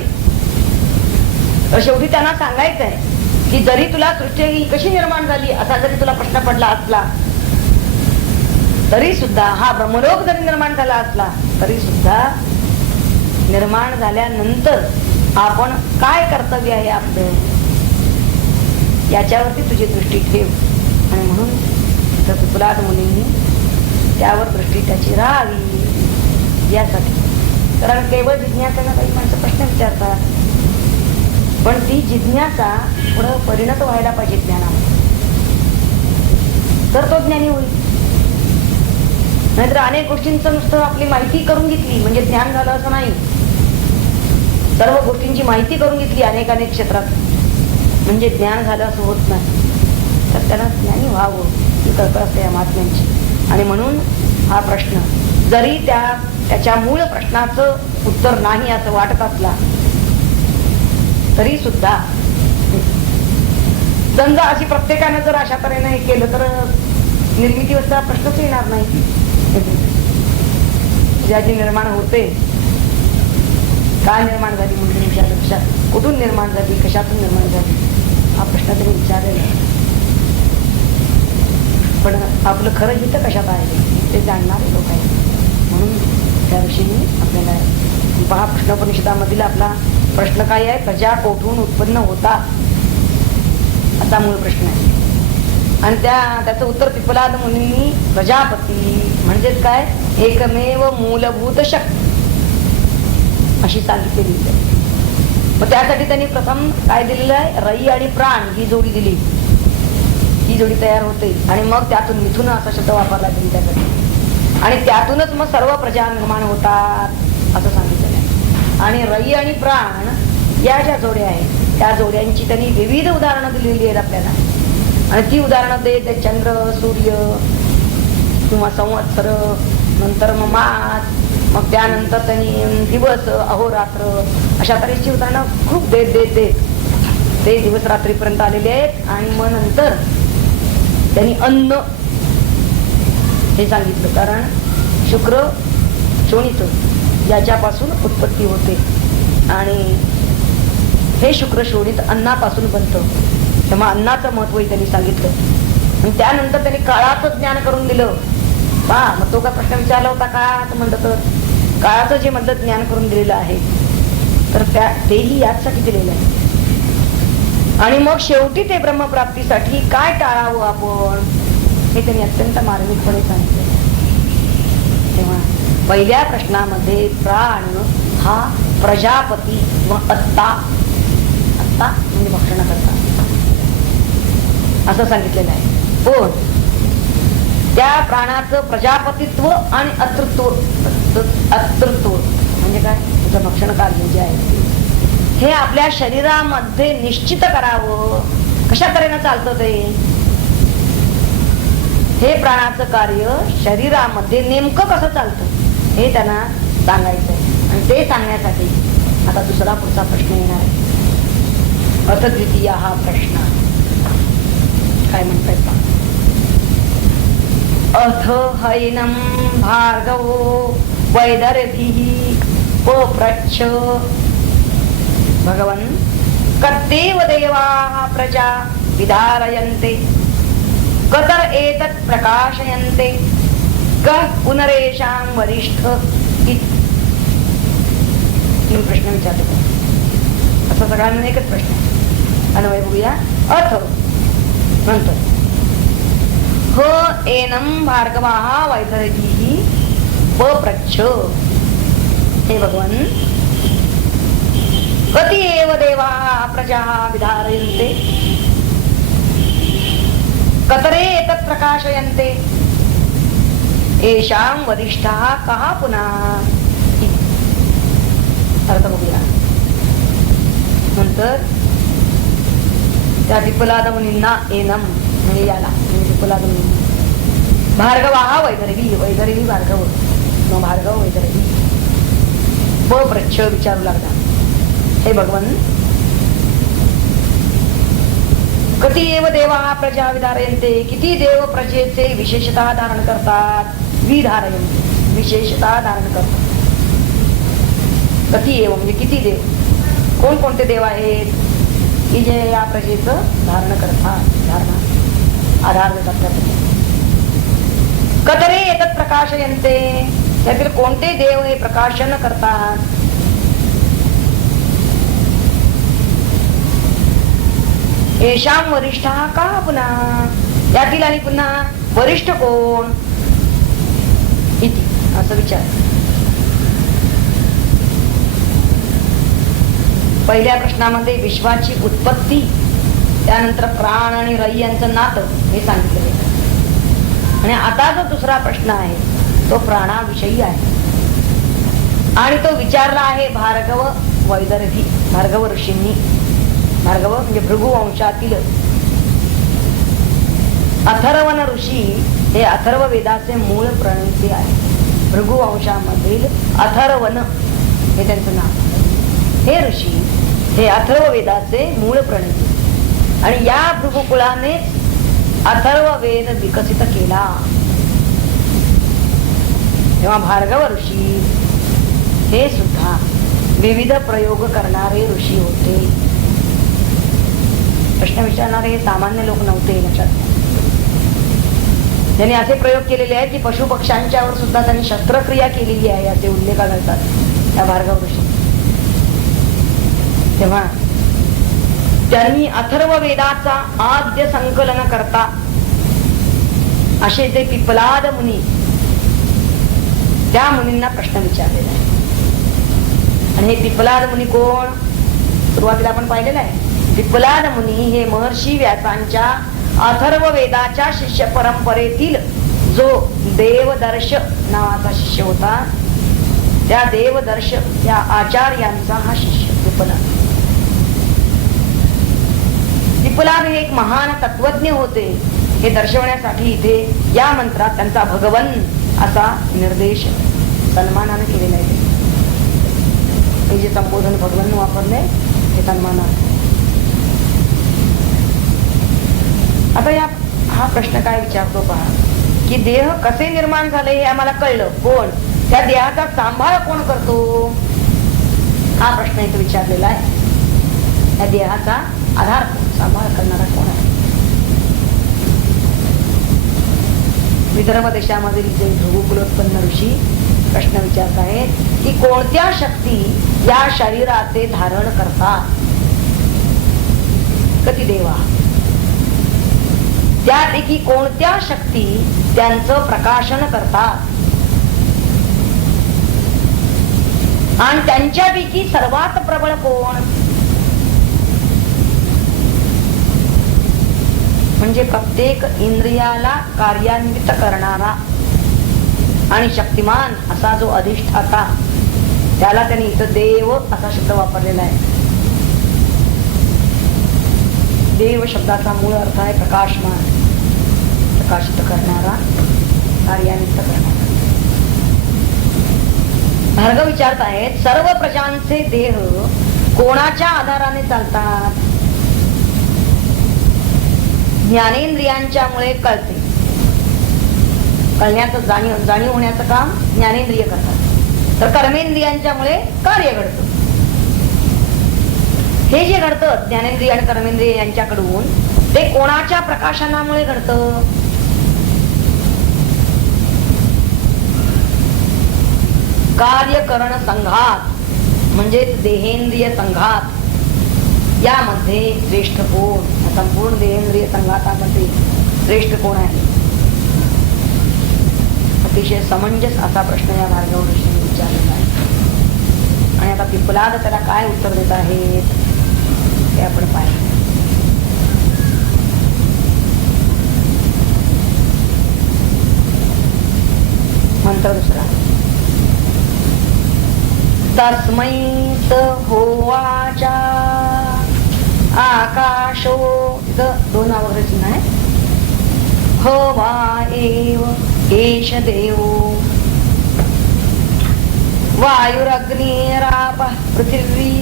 तर शेवटी त्यांना सांगायचं आहे की जरी तुला सृष्टी कशी निर्माण झाली असा जरी तुला प्रश्न पडला असला तरी सुद्धा, हा ब्रह्मलोक जरी निर्माण झाला असला तरी सुद्धा निर्माण झाल्यानंतर आपण काय कर्तव्य आहे आपलं याच्यावरती तुझी दृष्टी ठेव. आणि म्हणून पिपलाद मुनींनी त्यावर दृष्टी त्याची राहावी यासाठी. कारण केवळ जिज्ञासाला काही माणसं प्रश्न विचारतात, पण ती जिज्ञासा पुढं परिणत व्हायला पाहिजे ज्ञानामध्ये, तर तो ज्ञानी होईल. नाहीतर अनेक गोष्टींचं नुसतं आपली माहिती करून घेतली म्हणजे ज्ञान झालं असं नाही. सर्व गोष्टींची माहिती करून घेतली अनेक क्षेत्रात म्हणजे ज्ञान झालं असं होत नाही. तर त्यांना ज्ञानी व्हावं ही कल्पना असते या महात्म्यांची. आणि म्हणून हा प्रश्न जरी त्याच्या मूळ प्रश्नाचं उत्तर नाही असं वाटत असला तरी सुद्धा समजा अशी प्रत्येकानं जर अशा तऱ्हेने हे केलं तर निर्मितीवरचा प्रश्नच येणार नाही. ज्याची निर्माण होते काय निर्माण झाली म्हणजे विचारपेक्षा कुठून निर्माण झाली, कशातून निर्माण झाली हा प्रश्न तरी विचारलेला. पण आपलं खरं हित कशात आहे ते जाणणारे लोक आहेत. म्हणून त्या ऋषींनी आपल्याला पहा प्रश्नोपनिषदामधील आपला प्रश्न काय आहे, प्रजा कोठून उत्पन्न होता असा मूळ प्रश्न आहे. आणि त्याचं उत्तर पिपलाद मुनींनी प्रजापती म्हणजेच काय एकमेव मूलभूत शक्ती अशी सांगितलेली आहे. मग त्यासाठी त्यांनी प्रथम काय दिलेलं आहे, रई आणि प्राण ही जोडी दिली, ही जोडी तयार होते. आणि मग त्यातून मिथुन असा शब्द वापरला त्यांनी त्यासाठी, आणि त्यातूनच मग सर्व प्रजा निर्माण होतात असं सांगितलेलं आहे. आणि रई आणि प्राण या ज्या जोड्या आहेत त्या जोड्यांची त्यांनी विविध उदाहरणं दिलेली आहेत आपल्याला. आणि ती उदाहरणं ते चंद्र, सूर्य किंवा संवत्सर, नंतर मग मास, मग त्यानंतर त्यांनी दिवस, अहोरात्र अशा तऱ्हेची उदाहरणं खूप देत ते दिवस रात्रीपर्यंत आलेले आहेत. आणि मग नंतर त्यांनी अन्न हे सांगितलं, कारण शुक्र शोणित याच्यापासून उत्पत्ती होते आणि हे शुक्र शोणित अन्नापासून बनतं, तेव्हा अन्नाचं महत्वही त्यांनी सांगितलं. आणि त्यानंतर त्यांनी काळाचं ज्ञान करून दिलं. मग तो का प्रश्न विचारला होता का म्हणलं तर काळाचं जे मधलं ज्ञान करून दिलेलं आहे तर तेही याचसाठी दिलेलं आहे. आणि मग शेवटी ते ब्रह्मप्राप्तीसाठी काय टाळावं आपण हे त्यांनी अत्यंत मार्मिकपणे सांगितलं. तेव्हा पहिल्या प्रश्नामध्ये प्राण हा प्रजापती व आत्ता म्हणजे भक्षण करता असं सांगितलेलं आहे. पण त्या प्राणाचं प्रजापतित्व आणि अतृत्व म्हणजे काय त्याचं भक्षण कार्य जे आहे हे आपल्या शरीरामध्ये निश्चित करावं. कशा तऱ्हेनं चालतं ते हे प्राणाचं कार्य शरीरामध्ये नेमकं कसं चालतं हे त्यांना सांगायचं आहे. आणि ते सांगण्यासाठी आता दुसरा पुढचा प्रश्न येणार आहे. अथ द्वितीय हा प्रश्न काय म्हणतायत पहा. अथ हैनं भार्गवो वैदर्भिः पप्रच्छ. भगवन् कत्तेव देवाः प्रजा विधारयन्ते कतर एतत् प्रकाशयन्ते कः पुनरेषां वरिष्ठ इति. तीन प्रश्न विचारले. असा सगळ्यांना एकच प्रश्न आहे. अन्वय बघूया. अथ नंतर ह एनं भार्गवाः वैदर्भिः पप्रच्छ. हे भगवन् कति एव देवाः प्रजाः विधारयन्ते कतरे एतत् प्रकाशयन्ते येषां वरिष्ठः कः पुनः. अर्थ बघूया. नंतर त्या पिप्पलाद मुनींना एनम म्हणजे याला म्हणजे पिप्पलाद मुनी भार्गवाः वैदर्भी वैदर्भी भार्गव न भार्गव वैदर्भी पप्रच्छ विचारू लागला. हे भगवन कति एव देवाः प्रजा विधारयन्ते. किती देव प्रजेचे विशेषतः धारण करतात. विधारयन्ते विशेषतः धारण करतात. कति एव म्हणजे किती देव. कोणकोणते देव आहेत की जे या प्रजेचं धारण करतात. धारणा आधार देतात त्या प्रजेला. कतरे एतत् प्रकाशयन्ते. त्यातील कोणते देव हे प्रकाशन करतात. येषां वरिष्ठः कः पुनः. यातील आणि पुन्हा वरिष्ठ कोण इति असं विचार. पहिल्या प्रश्नामध्ये विश्वाची उत्पत्ती त्यानंतर प्राण आणि रई यांचं नातं हे सांगितलं गेलं. आणि आता जो दुसरा प्रश्न आहे तो प्राणाविषयी आहे आणि तो विचारला आहे भार्गव वैदर्भी भार्गव ऋषींनी. भार्गव म्हणजे भृगु वंशातील अथर्वण ऋषी हे अथर्व वेदाचे मूळ प्रणेते आहे. भृगु वंशामधील अथर्वण हे त्यांचं नाव. हे ऋषी हे अथर्व वेदाचे मूळ प्रणेते आणि या भृगुकुळाने अथर्व वेद विकसित केला. तेव्हा भार्गव ऋषी हे सुद्धा विविध प्रयोग करणारे ऋषी होते. प्रश्न विचारणारे हे सामान्य लोक नव्हते. लक्षात घ्या. त्यांनी असे प्रयोग केलेले आहेत की पशु पक्ष्यांच्यावर सुद्धा त्यांनी शस्त्रक्रिया केलेली आहे असे उल्लेख आढळतात त्या भार्गव ऋषी. तेव्हा त्यांनी अथर्व वेदाचा आद्य संकलन करता असे ते पिप्पलाद मुनी त्या मुनींना प्रश्न विचारलेला आहे. आणि हे पिप्पलाद मुनी कोण सुरुवातीला आपण पाहिलेलं आहे. पिप्पलाद मुनी हे महर्षी व्यासांच्या अथर्व वेदाच्या शिष्य परंपरेतील जो देवदर्श नावाचा शिष्य होता त्या देवदर्श त्या आचार्यांचा हा शिष्य पिप्पलाद. पिप्पलाद हे एक महान तत्वज्ञ होते हे दर्शवण्यासाठी इथे या मंत्रात त्यांचा भगवन असा निर्देश सन्मानाने केलेला आहे. हे जे संबोधन भगवन वापरले हे सन्मानाने. आता या हा प्रश्न काय विचारतो पहा की देह कसे निर्माण झाले हे आम्हाला कळलं. कोण त्या देहाचा सांभाळ कोण करतो हा प्रश्न इथे विचारलेला आहे. त्या देहाचा आधार सांभाळ करणारा कोण आहे. विदर्भ देशामधील जे भृगुकुलोत्पन्न ऋषी प्रश्न विचारत आहेत की कोणत्या शक्ती या शरीराचे धारण करतात. कती देवा. त्यापैकी कोणत्या शक्ती त्यांचं प्रकाशन करतात आणि त्यांच्यापैकी सर्वात प्रबळ कोण. म्हणजे प्रत्येक इंद्रियाला कार्यान्वित करणारा आणि शक्तिमान असा जो अधिष्ठाता त्याला त्यांनी इथं देव असा शब्द वापरलेला आहे. देव शब्दाचा मूळ अर्थ आहे प्रकाशमान. प्रकाशित करणारा, कार्यान्वित करणारा. भार्गव विचारत आहेत, सर्व प्रजांचे देह कोणाच्या आधाराने चालतात? ज्ञानेंद्रियांच्या मुळे कळते. कळण्याचं जाणीव होण्याचं काम ज्ञानेंद्रिय करतात, तर कर्मेंद्रियांच्या मुळे कार्य घडतं. हे जे घडतं ज्ञानेंद्रिय आणि कर्मेंद्रिय यांच्याकडून, ते कोणाच्या प्रकाशनामुळे घडतं? कार्यकरण संघात म्हणजेच देहेंद्रिय संघात. यामध्ये श्रेष्ठ कोण? संपूर्ण देहेंद्रिय संघातामध्ये श्रेष्ठ कोण आहे? अतिशय समंजस असा प्रश्न या भार्गव ऋषींनी विचारलेला आहे. आणि आता पिपलाद त्याला काय उत्तर देत आहेत ते आपण पाहिलं. मंत्र दुसरा. तस्मैत होवाचा आकाशो, दोन अवघड चिन्ह आहे. हवा एव एष देवो वायुरग्निरापः पृथिवी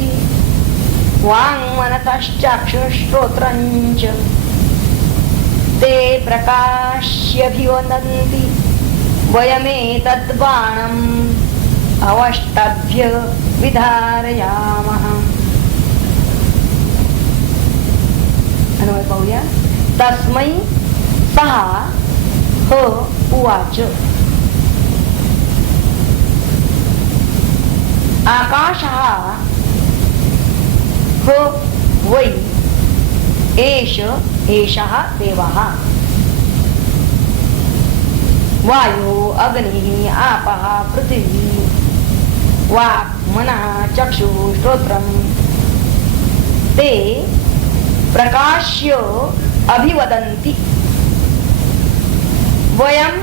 वाङ्मनसश्चक्षुश्रोत्रञ्च ते प्रकाश्यभिवदन्ति वयमेतद्बाणम् अवष्टभ्य विधारयामः. अन्वय पाहूया. तस्मै सहा ह उवाच. आकाशः ह वै एषः देवः. वायु अग्निः आपः पृथिवी वाक् मनः चक्षुः श्रोत्रम् ते प्रकाश्य अभिवदन्ति वयम्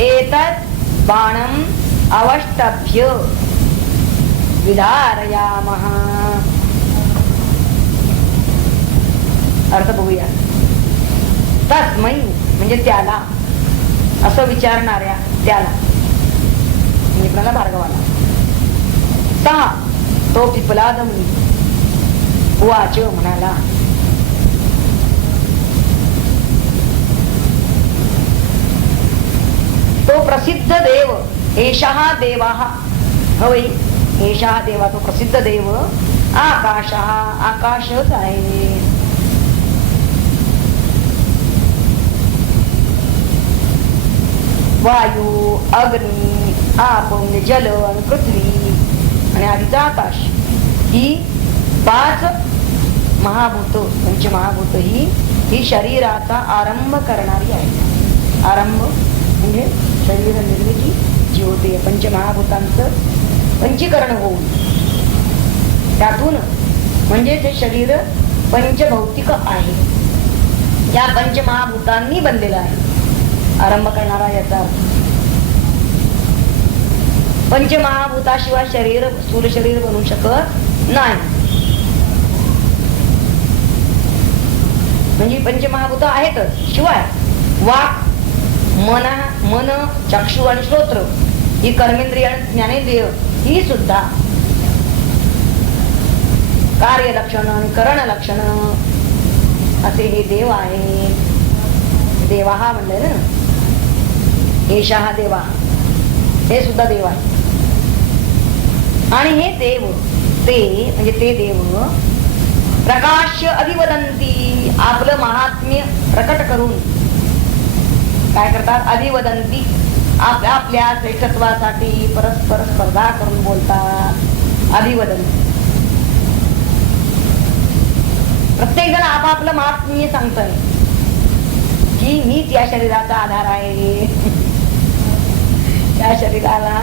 एतत् बाणम् अवष्टभ्य विधारयामः. अर्थ बघूया. तस्मै म्हणजे त्याला, असं विचारणाऱ्या त्याला, म्हणजे कुणाला? भार्गवाला. सहा तो पिपलाद मुनी उवाच म्हणाला. तो प्रसिद्ध देव एषः देवः. होय एषः देवा, तो प्रसिद्ध देव. आकाशः आकाशच आहे. वायू अग्नी आप म्हणजे जल आणि पृथ्वी आणि आधीचा आकाश, ही पाच महाभूत, पंचमहाभूत ही शरीराचा आरंभ करणारी आहे. आरंभ म्हणजे शरीर निर्मिती जी होते पंचमहाभूतांचं पंचीकरण होऊन, त्यातून म्हणजे ते शरीर पंचभौतिक आहे. या पंचमहाभूतांनी बनलेलं आहे. आरंभ करणारा याचा अर्थ. पंचमहाभूताशिवाय शरीर, स्थूल शरीर बनू शकत नाही. म्हणजे पंचमहाभूत आहेतच, शिवाय वाक मन चक्षु आणि श्रोत्र ही कर्मेंद्रिय आणि ज्ञानेंद्रिय ही सुद्धा कार्यलक्षण आणि करण लक्षण असे हे देव आहे. देवा हा म्हणलंय ना, एषा हा देवा, हे सुद्धा देव आहे. आणि हे देव ते म्हणजे ते देव प्रकाश्य अभिवदंती, आपलं महात्म्य प्रकट करून काय करतात? अभिवदंती, आपल्या श्रेष्ठत्वासाठी परस्पर स्पर्धा करून बोलतात. अभिवदंती, प्रत्येक जण आपापलं महात्म्य सांगतोय की मीच या शरीराचा आधार आहे. त्या शरीराला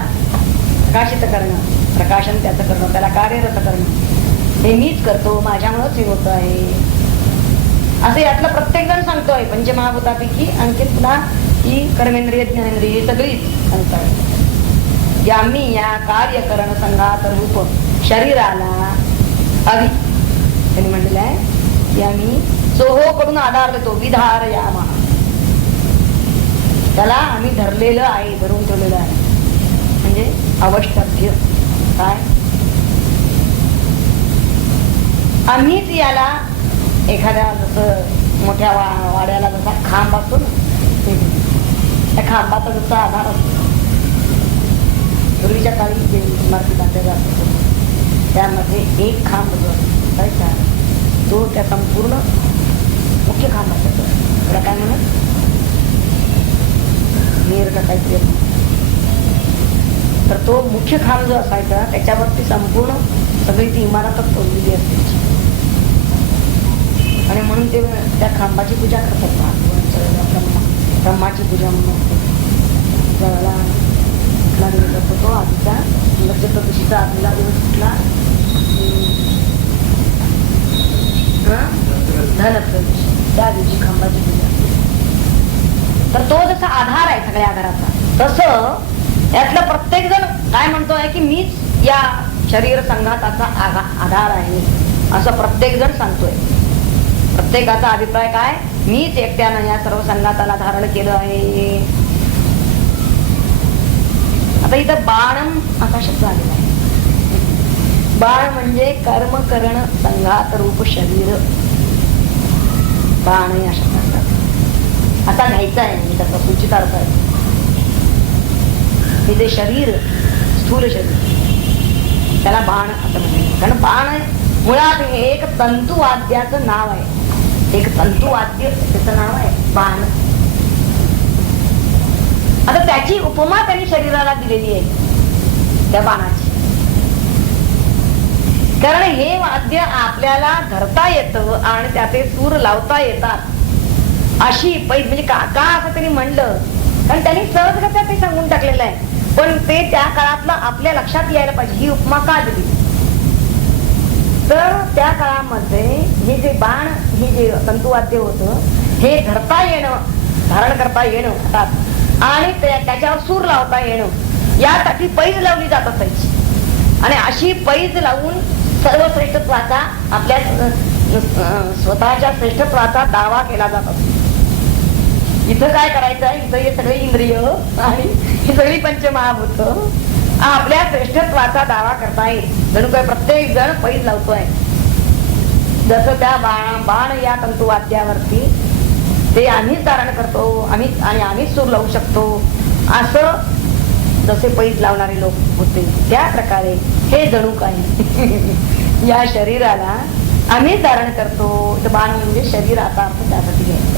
प्रकाशित करणं, प्रकाशन त्याचं करणं, त्याला कार्यरत करणं हे मीच करतो, माझ्यामुळेच हे होत आहे असं यातलं प्रत्येक जण सांगतोय. पंचमहाभूतापैकी आणखी पुन्हा ही कर्मेंद्रिय ज्ञानेंद्रिय सगळीच सांगताय. आम्ही या कार्यकरण संघात रूप शरीराला अभि त्यांनी म्हटलेलं आहे की आम्ही सोहो कडून आधार देतो. विधारयामः त्याला आम्ही धरलेलं आहे, धरून ठेवलेलं आहे. म्हणजे अवष्टभ्य. काय आम्हीच याला एखाद्या जसं मोठ्या वाड्याला जसा खांब असतो ना, त्या खांबाचा जसा आधार असतो. पूर्वीच्या काळी जे इमारती बांधल्या जात होत्या त्यामध्ये एक खांब जो असायचा तो त्या संपूर्ण मुख्य खांब असायचा. त्याला काय म्हणत नीर का काहीतरी. तर तो मुख्य खांब जो असायचा त्याच्यावरती संपूर्ण सगळी ती इमारतच तोडलेली असायची. आणि म्हणून ते त्या खांबाची पूजा करतात. ब्रह्माची पूजा म्हणून ज्यावेळेला कुठला दिवस असतो तो आधीचा चतुर्दशीचा आधीला दिवस कुठला, धनत्रयोदशी, त्या दिवशी खांबाची पूजा. तर तो जसा आधार आहे सगळ्या आधाराचा, तसं यातलं प्रत्येक जण काय म्हणतोय की मीच या शरीर संघाताचा आधार आहे असं प्रत्येक जण सांगतोय. प्रत्येकाचा अभिप्राय काय, मीच एकट्यानं या सर्व संघाताला धारण केलं आहे. आता इथं बाणम असा शब्द आलेला आहे. बाण म्हणजे कर्म करण संघात रूप शरीर. बाण या शब्दात असा घ्यायचा आहे. म्हणजे त्याचा सूचित अर्थ आहे हे जे शरीर, स्थूल शरीर, त्याला बाण असं म्हणतात. कारण बाण मुळात हे एक तंतुवाद्याचं नाव आहे. एक तंतुवाद्य त्याचं नाव आहे बाण. आता त्याची उपमा त्यांनी शरीराला दिलेली आहे त्या बाणाची. कारण हे वाद्य आपल्याला धरता येतं आणि त्याचे सूर लावता येतात अशी पैज. म्हणजे का असं त्यांनी म्हणलं, कारण त्यांनी सहजगत्या ते सांगून टाकलेलं आहे. पण ते त्या काळातलं आपल्या लक्षात यायला पाहिजे. ही उपमा का दिली, तर त्या काळामध्ये हे जे बाण, हे जे तंतुवाद्य होतं, हे धरता येणं, धारण करता येणं हातात आणि त्याच्यावर सूर लावता येणं यासाठी पैज लावली जात असायची. आणि अशी पैज लावून सर्वश्रेष्ठत्वाचा, आपल्या स्वतःच्या श्रेष्ठत्वाचा दावा केला जात असतो. इथं काय करायचं आहे, इथं हे सगळे इंद्रिय आणि ही सगळी पंचमहाभूत आपल्या श्रेष्ठत्वाचा दावा करतायत. जणू काय प्रत्येक जण पैज लावतोय. जसं त्या बाण या तंतुवाद्यावरती ते आम्हीच धारण करतो, आम्हीच सूर लावू शकतो असं जसे पैज लावणारे लोक होते, त्या प्रकारे हे जणू काही या शरीराला आम्हीच धारण करतो. तर बाण म्हणजे शरीर, आता अर्थ त्यासाठी घ्यायचं.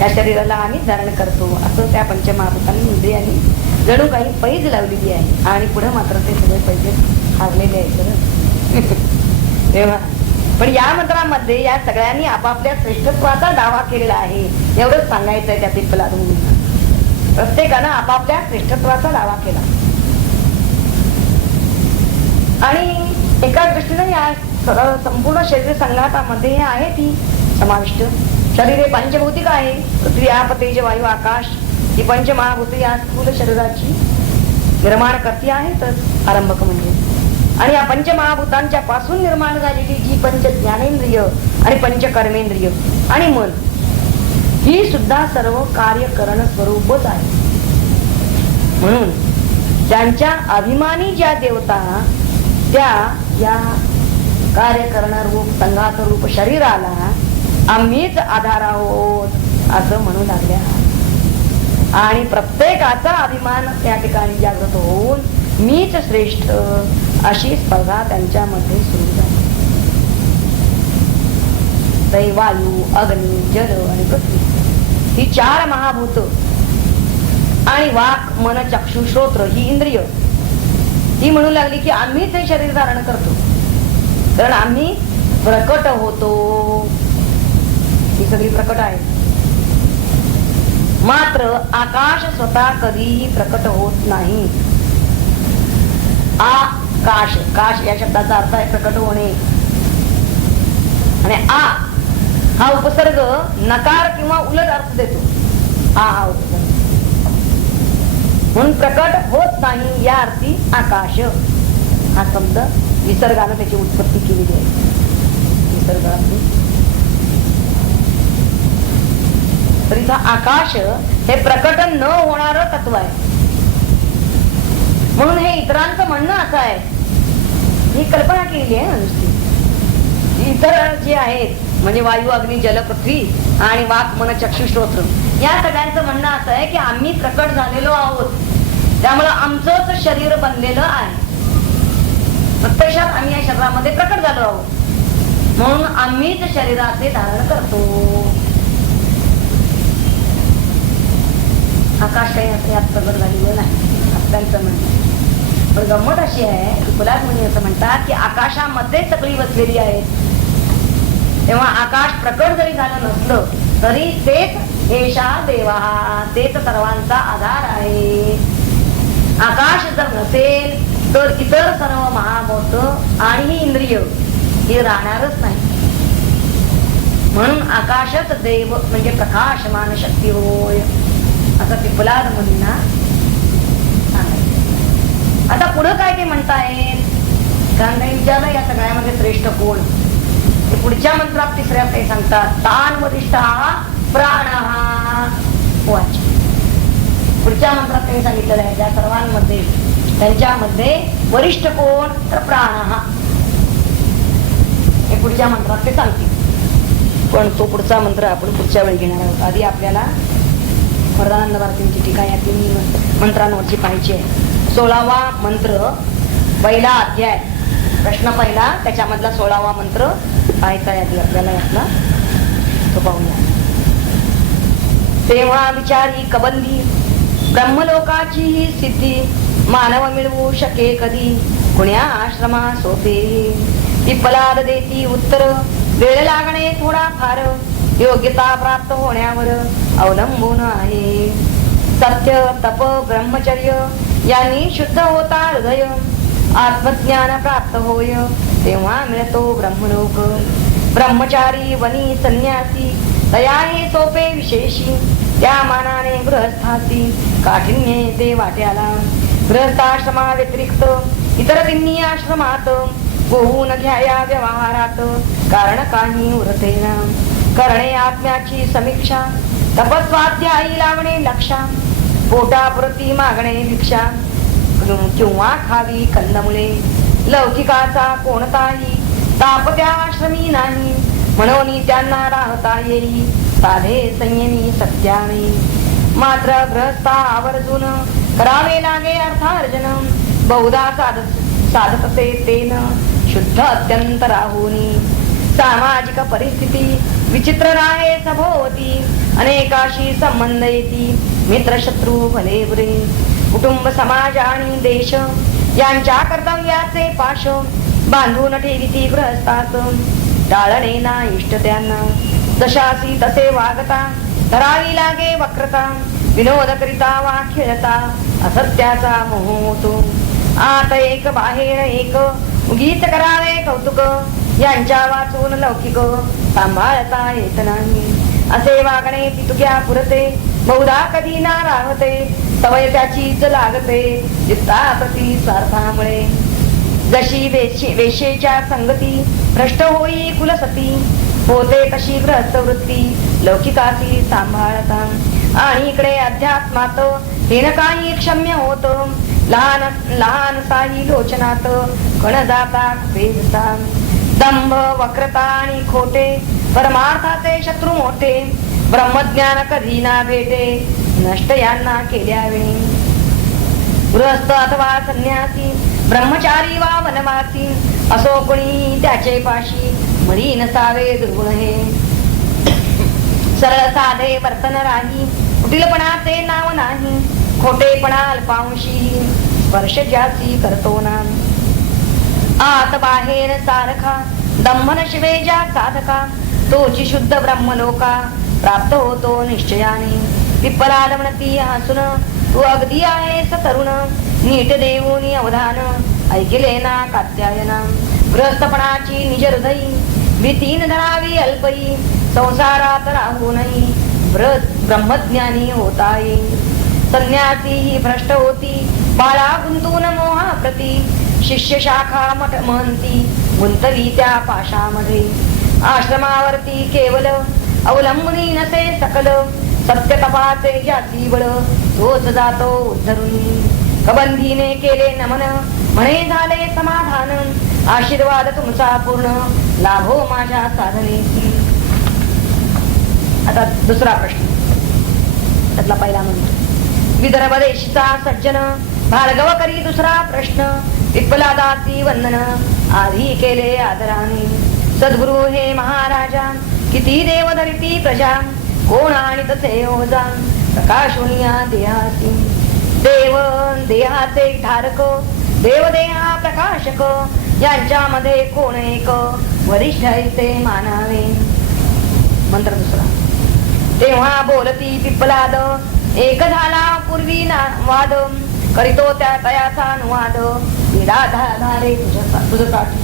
या शरीराला आम्हीच धारण करतो असं त्या पंचमहाभूतांनी, इंद्रियांनी जणू काही पैज लावलेली आहे. आणि पुढे मात्र ते सगळे पैसे हारलेले आहेत. तेव्हा पण या मंत्रामध्ये या सगळ्यांनी आपापल्या श्रेष्ठत्वाचा दावा केलेला आहे एवढंच सांगायचं आहे. त्या पिप्पलाद मुनींना प्रत्येकानं आपापल्या श्रेष्ठत्वाचा दावा केला. आणि एका दृष्टीने या संपूर्ण शरीर संघातामध्ये आहे ती समाविष्ट. शरीर हे पंचभौतिक आहे. पृथ्वी, आप, तेज, वायू, आकाश ही पंचमहाभूत या स्थूल शरीराची निर्माण करती आहेतच आरंभक म्हणजे. आणि या पंचमहाभूतांच्या पासून निर्माण झालेली जी पंच ज्ञानेंद्रिय आणि पंच कर्मेंद्रिय आणि मन, ही सुद्धा सर्व कार्यकरण स्वरूपच आहे. म्हणून त्यांच्या अभिमानी ज्या देवता त्या या कार्यकरण रूप संघात रूप शरीराला आम्हीच आधार आहोत असं म्हणू लागल्या. आणि प्रत्येकाचा अभिमान त्या ठिकाणी जागृत होऊन मीच श्रेष्ठ अशी स्पर्धा त्यांच्यामध्ये सुरू झाली. वायू, अग्नी, जल आणि पृथ्वी ही चार महाभूत आणि वाक, मन, चक्षु, श्रोत्र ही इंद्रिय ही म्हणू लागली की आम्हीच हे शरीर धारण करतो. कारण आम्ही प्रकट होतो, ही सगळी प्रकट आहे. मात्र आकाश स्वतः कधीही प्रकट होत नाही. आकाश, काश या शब्दाचा अर्थ आहे प्रकट होणे. आणि आ हा उपसर्ग नकार किंवा उलट अर्थ देतो. हा उपसर्ग म्हणून प्रकट होत नाही या अर्थी आकाश हा शब्द विसर्गाने त्याची उत्पत्ती केलेली आहे. विसर्गाने तर इथं आकाश हे प्रकट न होणारं तत्व आहे. म्हणून हे इतरांचं म्हणणं असं आहे, ही कल्पना केलेली आहे नुसती. इतर जे आहेत म्हणजे वायू, अग्नी, जल, पृथ्वी आणि वाक, मन, चक्षु, श्रोत्र, या सगळ्यांचं म्हणणं असं आहे की आम्ही प्रकट झालेलो आहोत, त्यामुळं आमचंच शरीर बनलेलं आहे. प्रत्यक्षात आम्ही या शरीरामध्ये प्रकट झालो आहोत, म्हणून आम्हीच शरीराचे धारण करतो. आकाश काही असं यात प्रकट झालेलं नाही असं त्यांचं म्हणणं. पण गंमत अशी आहे की फुलाद मुनी असं म्हणतात की आकाशामध्ये सगळी बसलेली आहेत, तेव्हा आकाश प्रकट जरी झालं नसलं तरी तेच एषा देवा, तेच सर्वांचा आधार आहे. आकाश जर नसेल तर इतर सर्व महाभूत आणि ही इंद्रिय ही राहणारच नाही. म्हणून आकाशच देव म्हणजे प्रकाशमान शक्ती होय, असं ते फुलाद मुनींना सांगायचं. आता पुढं काय ते म्हणतायत, कारण काही विचारलं या सगळ्यामध्ये श्रेष्ठ कोण, ते पुढच्या मंत्रात तिसऱ्या काही सांगतात, तान वरिष्ठा प्राण वाच. पुढच्या मंत्रात त्यांनी सांगितलेलं आहे त्या सर्वांमध्ये त्यांच्यामध्ये वरिष्ठ कोण तर प्राण. हे पुढच्या मंत्रात ते सांगतील, पण तो पुढचा मंत्र आपण पुढच्या वेळी घेणार आहोत. आधी आपल्याला वरदानंद भारतींची टीका या तिन्ही मंत्रांवरची पाहिजे आहे. 16वा मंत्र, पहिला अध्याय, प्रश्न पहिला, त्याच्यामधला 16वा मंत्र पाहायचा आहे आपल्याला यातला, तो पाहूया. तेव्हा विचारी कबंदी ब्रह्मलोकाची ही सिद्धी मानव मिळवू शके कधी, कुण्या आश्रमा सोपे. पिप्पलाद देती उत्तर, वेळ लागणे थोडा फार, योग्यता प्राप्त होण्यावर अवलंबून आहे. सत्य, तप, ब्रह्मचर्य यांनी शुद्ध होता हृदय, आत्मज्ञान प्राप्त होय तेव्हा मिळतो ब्रह्मलोक. ब्रह्मचारी वनी संन्यासी तया हे सोपे विशेषी, त्या मानाने गृहस्थासी काठिण्य ते वाट्याला. गृहस्थाश्रमा व्यतिरिक्त इतर तिन्ही आश्रमात होऊन घ्याया व्यवहारात, कारण काही उरतेना. करणे आत्म्याची समीक्षा, तपस्वाध्यायी लावणे लक्षा, पोटापुरती मागणे भिक्षा, किंवा खावी कंदमुळे. लौकिकाचा कोणताही ताप त्या आश्रमी नाही, म्हणून त्यांना राहता येई साधे संयमी सत्याने. मात्र ग्रहस्था आवर्जून करावे लागे अर्थार्जन, बहुधा साधत तेन शुद्ध अत्यंत राहुनी. सामाजिक परिस्थिती विचित्र राहे सभोवती, अनेकाशी संबंध येती मित्र शत्रू भले बुरे. कुटुंब समाज आणि देश यांच्या कर्तव्याचे पाश, बांधून ठेविती गृहस्थात. टाळणे ना इष्ट त्यांना, जशासी तसे वागता धरावी लागे वक्रता. विनोद करिता वा खेळता असत्याचा मोह होतो. आत एक बाहेर एक, उगीच करावे कौतुक. यांच्या वाचून लौकिक सांभाळता येत नाही. असे वागणे पितुक्या पुरते, बहुधा कधी ना राहते. सवय त्याचीच लागते चित्ताप्रती स्वार्थामुळे. जशी वेशेच्या संगती भ्रष्ट होई कुलसती, होते तशी ग्रहस्थ वृत्ती लौकिकाची सांभाळता. आणि इकडे अध्यात्मात हेन काही क्षम्य होत, लहान लहान साई लोचनात कण जाता भेदता. दंभ वक्रता आणि खोटे परमार्थाचे शत्रू मोठे, ब्रह्मज्ञान कधी ना भेटे नष्ट यांना केल्यावेळी. गृहस्थ अथवा संन्यासी, ब्रह्मचारी वा वनवासी, असो कोणी त्याचे पाशी मरी नसावे दुर्गुण हे. सरळ साधे वर्तन राही, कुटिलपणाचे नाव नाही. खोटेपणा अल्पांशी, स्पर्श ज्याची करतो ना. आत बाहेर सारखा, दंभन शिवे ज्या साधका. तोची शुद्ध ब्रह्मलोका प्राप्त होतो निश्चयाने. पिप्पलाद म्हणती हसून, तू अगदी आहेस तरुण. नीट देऊनी अवधान, ऐकले ना कात्यायना. ग्रस्तपणाची निज हृदयी, भीतीन धरावी अल्पई. संसारात राहू नाही, ब्रह्मज्ञानी होता येईल. संन्यासी ही भ्रष्ट होती, बाळा गुंतून मोहा प्रती. शिष्य शाखा मठ महंती, गुंतवी त्या पाशामध्ये. आश्रमावरती केवल अवलंबुनी नसे सकल, सत्य तपाचे ज्याची बळ तोच जातो उद्धरून. कबंधीने केले नमन म्हणे झाले समाधान. आशीर्वाद तुमचा पूर्ण लाभो माझ्या साधनेची. आता दुसरा प्रश्न त्यातला पहिला म्हणतो विदर्भ देशीचा सज्जन भार्गव करी दुसरा प्रश्न. पिप्पलादासी वंदन आधी केले आदराने. सद्गुरु हे महाराजा किती देव धरिती प्रजा. कोण आणि तसे ओजा प्रकाशुनिया देहाती. देव देहाचे धारक देव देहा प्रकाशक. यांच्यामध्ये कोण एक वरिष्ठ ऐसे मानावे. मंत्र दुसरा. तेव्हा बोलती पिप्पलाद एक झाला पूर्वी वाद. करीतो त्या तयाचा अनुवाद धारे तुझसाठी.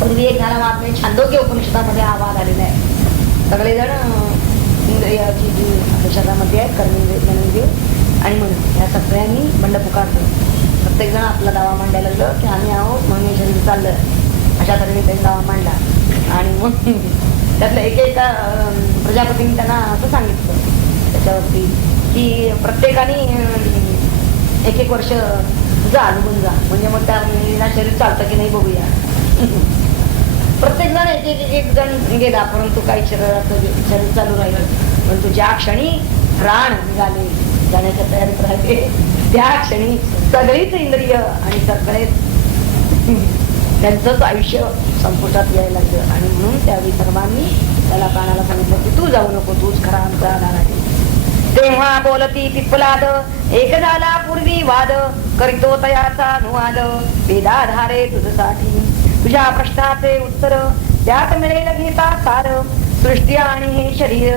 पूर्वी एक झाला वाद म्हणजे छांदोग्य उपनिषदामध्ये हा वाद आलेला आहे. सगळेजण इंद्रियाची जी शरीरामध्ये आहेत कर्मेंद्रिय ज्ञानेंद्रिय आणि म्हणून या सगळ्यांनी बंड पुकारतो. प्रत्येक जण आपला दावा मांडायला लागलं की आम्ही आहोत म्हणून हे शरीर चाललं अशा तऱ्हेने त्यांनी दावा मांडला. आणि मग त्यातलं एका प्रजापतीने त्यांना असं सांगितलं त्याच्यावरती की प्रत्येकाने एक एक वर्ष जा अनुभवून जा म्हणजे मग त्या शरीर चालतं की नाही बघूया. प्रत्येक जण एक जण गेला परंतु काही शरीर चालू राहिलं. परंतु ज्या क्षणी प्राण निघाले जाण्याच्या तयारीत राहिले त्या क्षणी सगळीच इंद्रिय आणि सगळेच त्यांचंच आयुष्य संपुष्टात यायला लागलं. आणि म्हणून त्यावेळी सर्वांनी त्याला प्राणाला सांगितलं की तू जाऊ नको तूच खरा आमचा आधार आहे. तेव्हा बोलती पिप्पलाद एक झाला पूर्वी वाद. करीतो तयाचा अनुवाद वेदाधारे तुझसाठी. तुझ्या प्रश्नाचे उत्तर त्यात मिळेल घेता सार. सृष्टी आणि हे शरीर